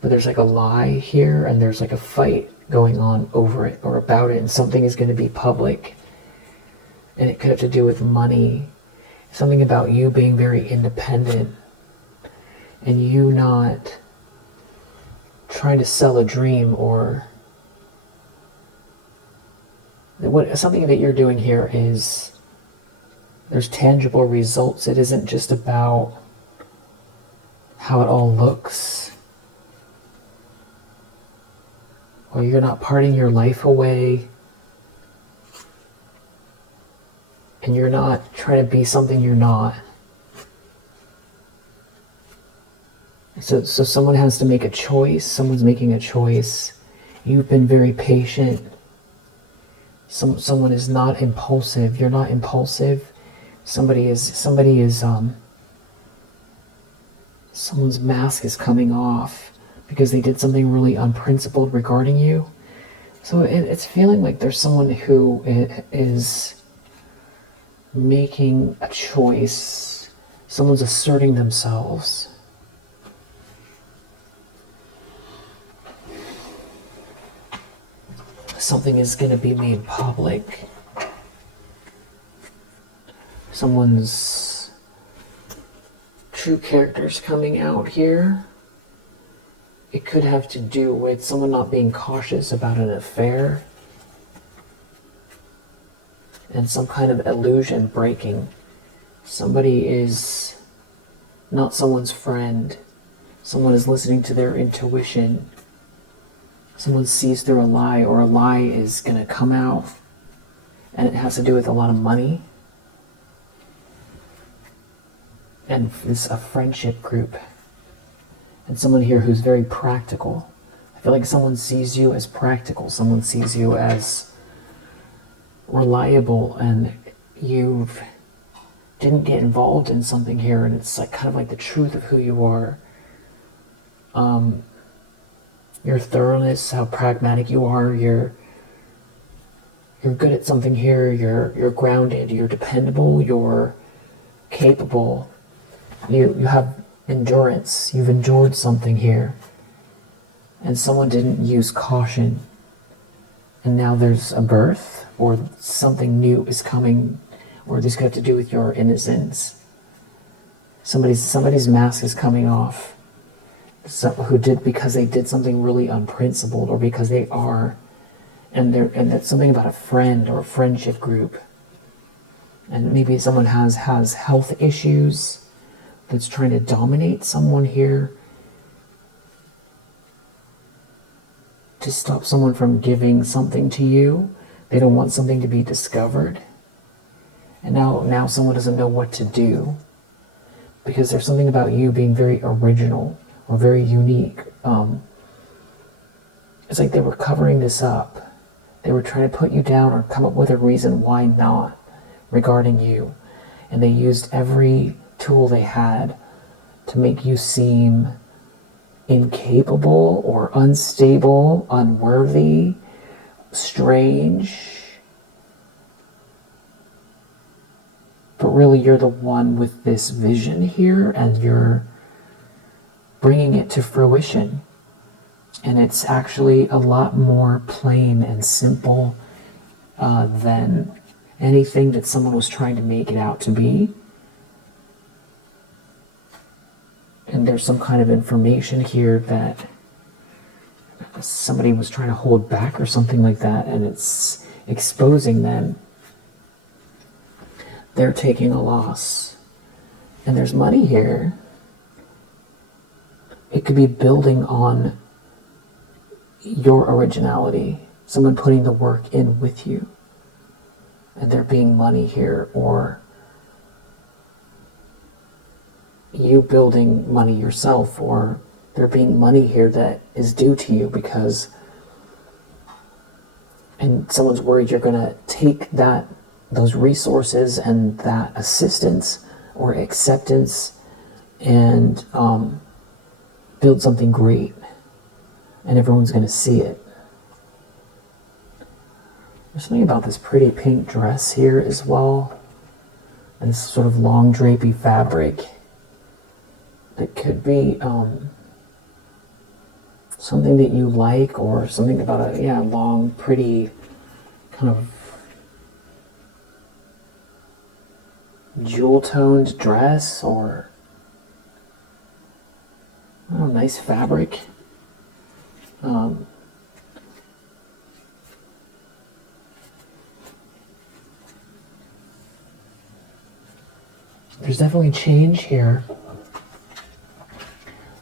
but there's like a lie here, and there's like a fight going on over it or about it, and something is going to be public. And it could have to do with money, something about you being very independent, and you not trying to sell a dream, or something that you're doing here is there's tangible results. It isn't just about how it all looks. Or you're not parting your life away. And you're not trying to be something you're not. So someone has to make a choice. Someone's making a choice. You've been very patient. Someone is not impulsive. You're not impulsive. Someone's mask is coming off because they did something really unprincipled regarding you. So it's feeling like there's someone who is making a choice. Someone's asserting themselves. Something is going to be made public. Someone's true character's coming out here. It could have to do with someone not being cautious about an affair and some kind of illusion breaking. Somebody is not someone's friend. Someone is listening to their intuition. Someone sees through a lie, or a lie is going to come out, and it has to do with a lot of money. And it's a friendship group. And someone here who's very practical. I feel like someone sees you as practical. Someone sees you as reliable, and you didn't get involved in something here, and it's like kind of like the truth of who you are. Your thoroughness, how pragmatic you are, you're good at something here, you're grounded, you're dependable, you're capable, you have endurance, you've endured something here, and someone didn't use caution, and now there's a birth, or something new is coming, or this could have to do with your innocence. Somebody's mask is coming off. Who did because they did something really unprincipled, or because they are, and that's something about a friend or a friendship group. And maybe someone has health issues that's trying to dominate someone here to stop someone from giving something to you. They don't want something to be discovered. And now someone doesn't know what to do, because there's something about you being very original or very unique. It's like they were covering this up. They were trying to put you down or come up with a reason why not regarding you. And they used every tool they had to make you seem incapable or unstable, unworthy, strange. But really, you're the one with this vision here, and you're bringing it to fruition. And it's actually a lot more plain and simple than anything that someone was trying to make it out to be. And there's some kind of information here that somebody was trying to hold back or something like that, and it's exposing them. They're taking a loss. And there's money here. It could be building on your originality, someone putting the work in with you, and there being money here, or you building money yourself, or there being money here that is due to you because, and someone's worried you're going to take those resources and that assistance or acceptance and build something great, and everyone's going to see it. There's something about this pretty pink dress here as well, and this sort of long drapey fabric that could be something that you like, or something about a long, pretty kind of jewel-toned dress, or nice fabric. There's definitely change here.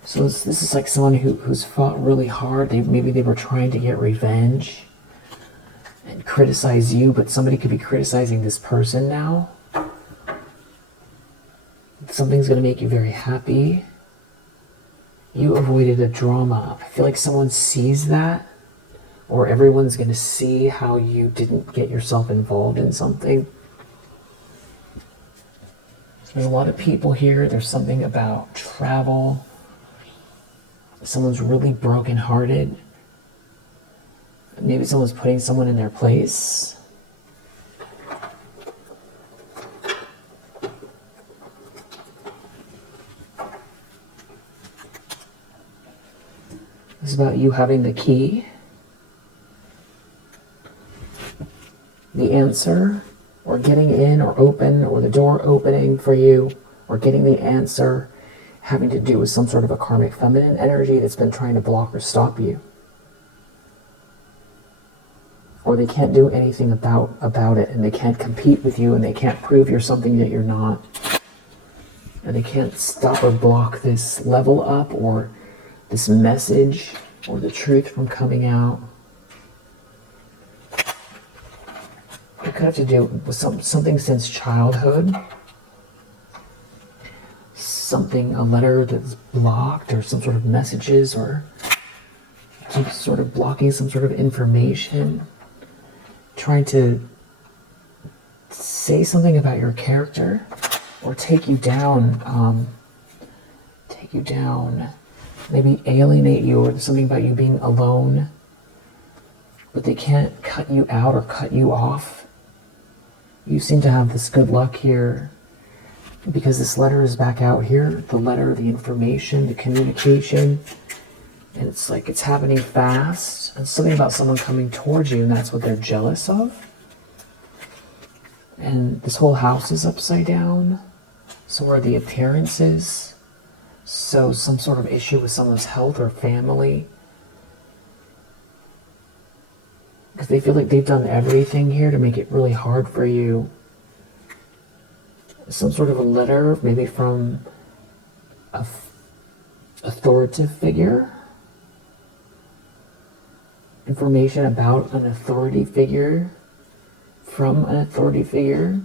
So this is like someone who's fought really hard. Maybe they were trying to get revenge and criticize you, but somebody could be criticizing this person now. Something's going to make you very happy. You avoided a drama. I feel like someone sees that, or everyone's going to see how you didn't get yourself involved in something. There's a lot of people here. There's something about travel. Someone's really brokenhearted. Maybe someone's putting someone in their place. It's about you having the key, the answer, or getting in or open, or the door opening for you, or getting the answer having to do with some sort of a karmic feminine energy that's been trying to block or stop you. Or they can't do anything about it, and they can't compete with you, and they can't prove you're something that you're not. And they can't stop or block this level up, or this message, or the truth from coming out. It could have to do with something since childhood. Something, a letter that's blocked, or some sort of messages, or some sort of blocking some sort of information. Trying to say something about your character, or take you down, maybe alienate you, or something about you being alone, but they can't cut you out or cut you off. You seem to have this good luck here, because this letter is back out here, the letter, the information, the communication, and it's like it's happening fast, and something about someone coming towards you, and that's what they're jealous of. And this whole house is upside down, so are the appearances. So some sort of issue with someone's health or family, because they feel like they've done everything here to make it really hard for you. Some sort of a letter, maybe from an authoritative figure. Information about an authority figure, from an authority figure.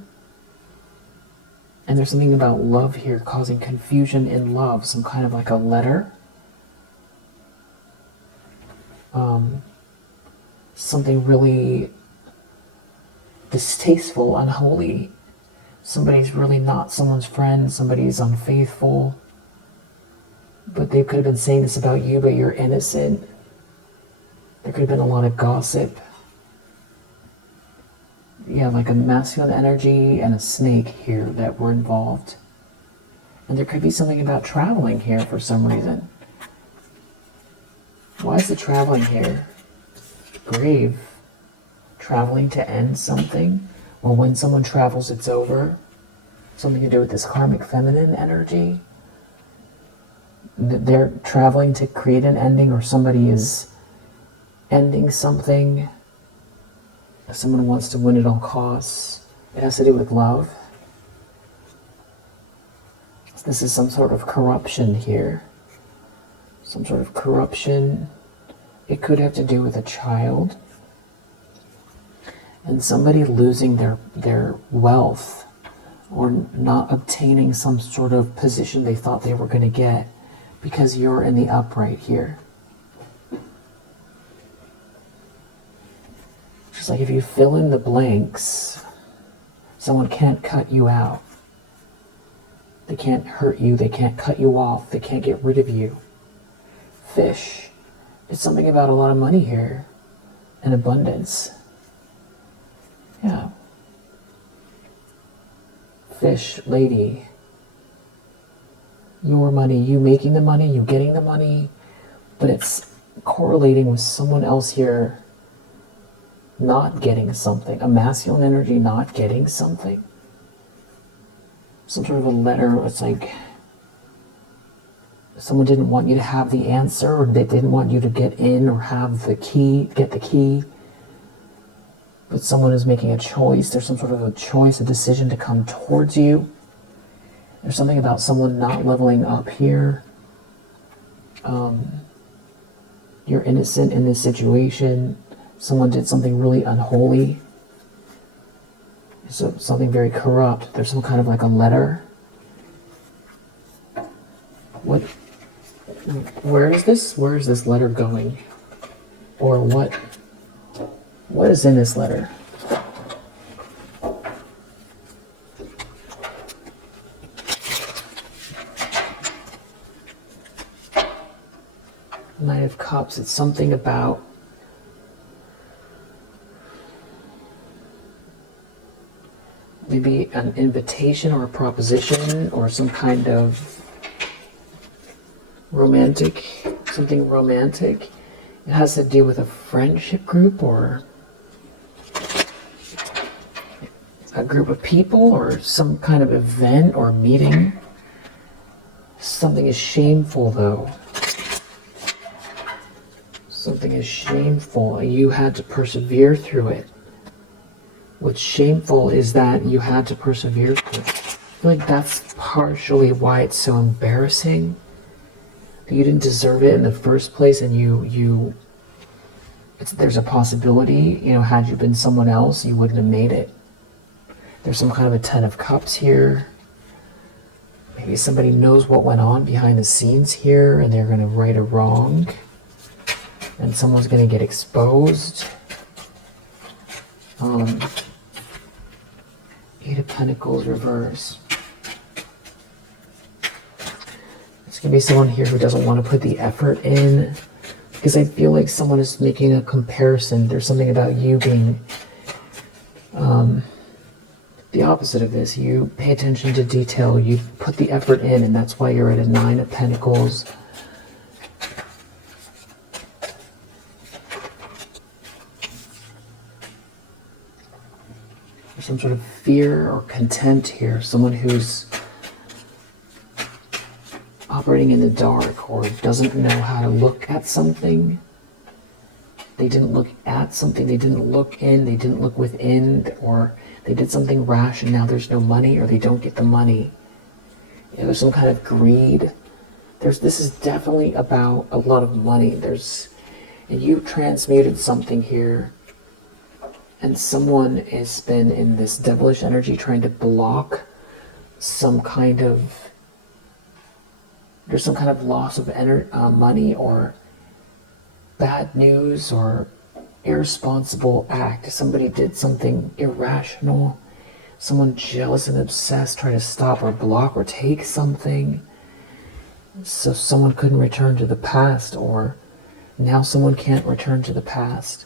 And there's something about love here causing confusion in love, some kind of like a letter. Something really distasteful, unholy. Somebody's really not someone's friend, somebody's unfaithful. But they could have been saying this about you, but you're innocent. There could have been a lot of gossip. Yeah, like a masculine energy and a snake here that were involved. And there could be something about traveling here for some reason. Why is the traveling here? Grave. Traveling to end something. Or when someone travels, it's over. Something to do with this karmic feminine energy. They're traveling to create an ending, or somebody is ending something. Someone wants to win at all costs. It has to do with love. This is some sort of corruption here. Some sort of corruption. It could have to do with a child. And somebody losing their wealth, or not obtaining some sort of position they thought they were going to get because you're in the upright here. Just like if you fill in the blanks, someone can't cut you out. They can't hurt you, they can't cut you off, they can't get rid of you. Fish. It's something about a lot of money here, and abundance. Yeah. Fish, lady. Your money, you making the money, you getting the money, but it's correlating with someone else here not getting something. A masculine energy not getting something. Some sort of a letter, it's like someone didn't want you to have the answer, or they didn't want you to get in or have the key, get the key. But someone is making a choice. There's some sort of a choice, a decision to come towards you. There's something about someone not leveling up here. You're innocent in this situation. Someone did something really unholy. So something very corrupt. There's some kind of like a letter. What? Where is this? Where is this letter going? Or what? What is in this letter? Knight of Cups. It's something about maybe an invitation or a proposition or some kind of romantic, something romantic. It has to do with a friendship group or a group of people or some kind of event or meeting. Something is shameful though. Something is shameful. You had to persevere through it. What's shameful is that you had to persevere through it. I feel like that's partially why it's so embarrassing. You didn't deserve it in the first place, and there's a possibility, had you been someone else, you wouldn't have made it. There's some kind of a 10 of Cups here. Maybe somebody knows what went on behind the scenes here, and they're going to right a wrong. And someone's going to get exposed. 8 of Pentacles reverse. It's going to be someone here who doesn't want to put the effort in. Because I feel like someone is making a comparison. There's something about you being the opposite of this. You pay attention to detail. You put the effort in, and that's why you're at a 9 of Pentacles. There's some sort of fear or contempt here. Someone who's operating in the dark or doesn't know how to look at something. They didn't look at something, they didn't look in, they didn't look within, or they did something rash and now there's no money, or they don't get the money. There's some kind of greed. This is definitely about a lot of money. And you transmuted something here, and someone has been in this devilish energy trying to block some kind of, there's some kind of loss of money or bad news or irresponsible act. Somebody did something irrational. Someone jealous and obsessed trying to stop or block or take something. So someone couldn't return to the past, or now someone can't return to the past.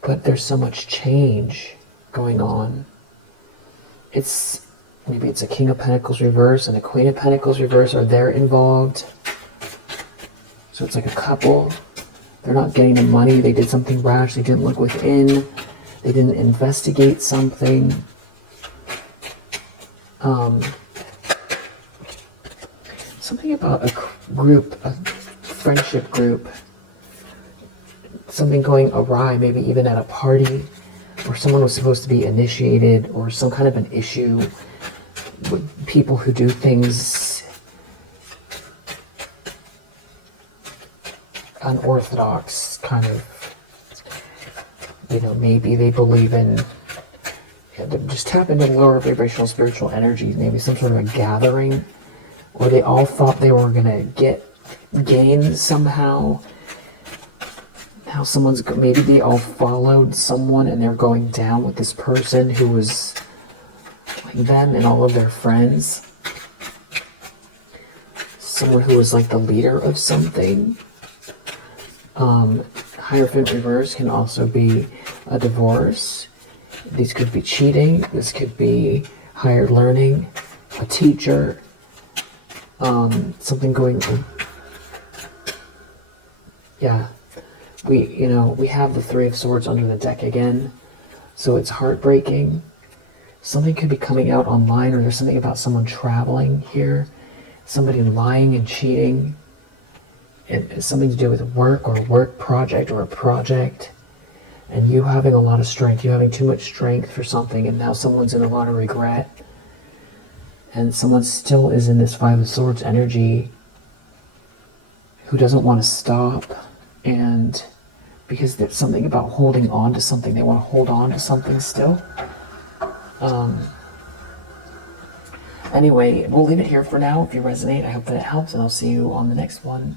But there's so much change going on. Maybe it's a King of Pentacles reverse and a Queen of Pentacles reverse, or they're involved. So it's like a couple. They're not getting the money. They did something rash. They didn't look within. They didn't investigate something. Something about a group, a friendship group. Something going awry, maybe even at a party, or someone was supposed to be initiated, or some kind of an issue with people who do things unorthodox, kind of, maybe they believe in, just tap into lower vibrational spiritual energies, maybe some sort of a gathering, or they all thought they were going to gain somehow. Now maybe they all followed someone and they're going down with this person who was like them and all of their friends. Someone who was like the leader of something. Hierophant reverse can also be a divorce. These could be cheating. This could be higher learning, a teacher, something going on. Yeah. We have the 3 of Swords under the deck again, so it's heartbreaking. Something could be coming out online, or there's something about someone traveling here, somebody lying and cheating. It's something to do with work or work project or a project, and you having a lot of strength, you having too much strength for something, and now someone's in a lot of regret, and someone still is in this 5 of Swords energy who doesn't want to stop. And because there's something about holding on to something, they want to hold on to something still. Anyway, we'll leave it here for now. If you resonate, I hope that it helps, and I'll see you on the next one.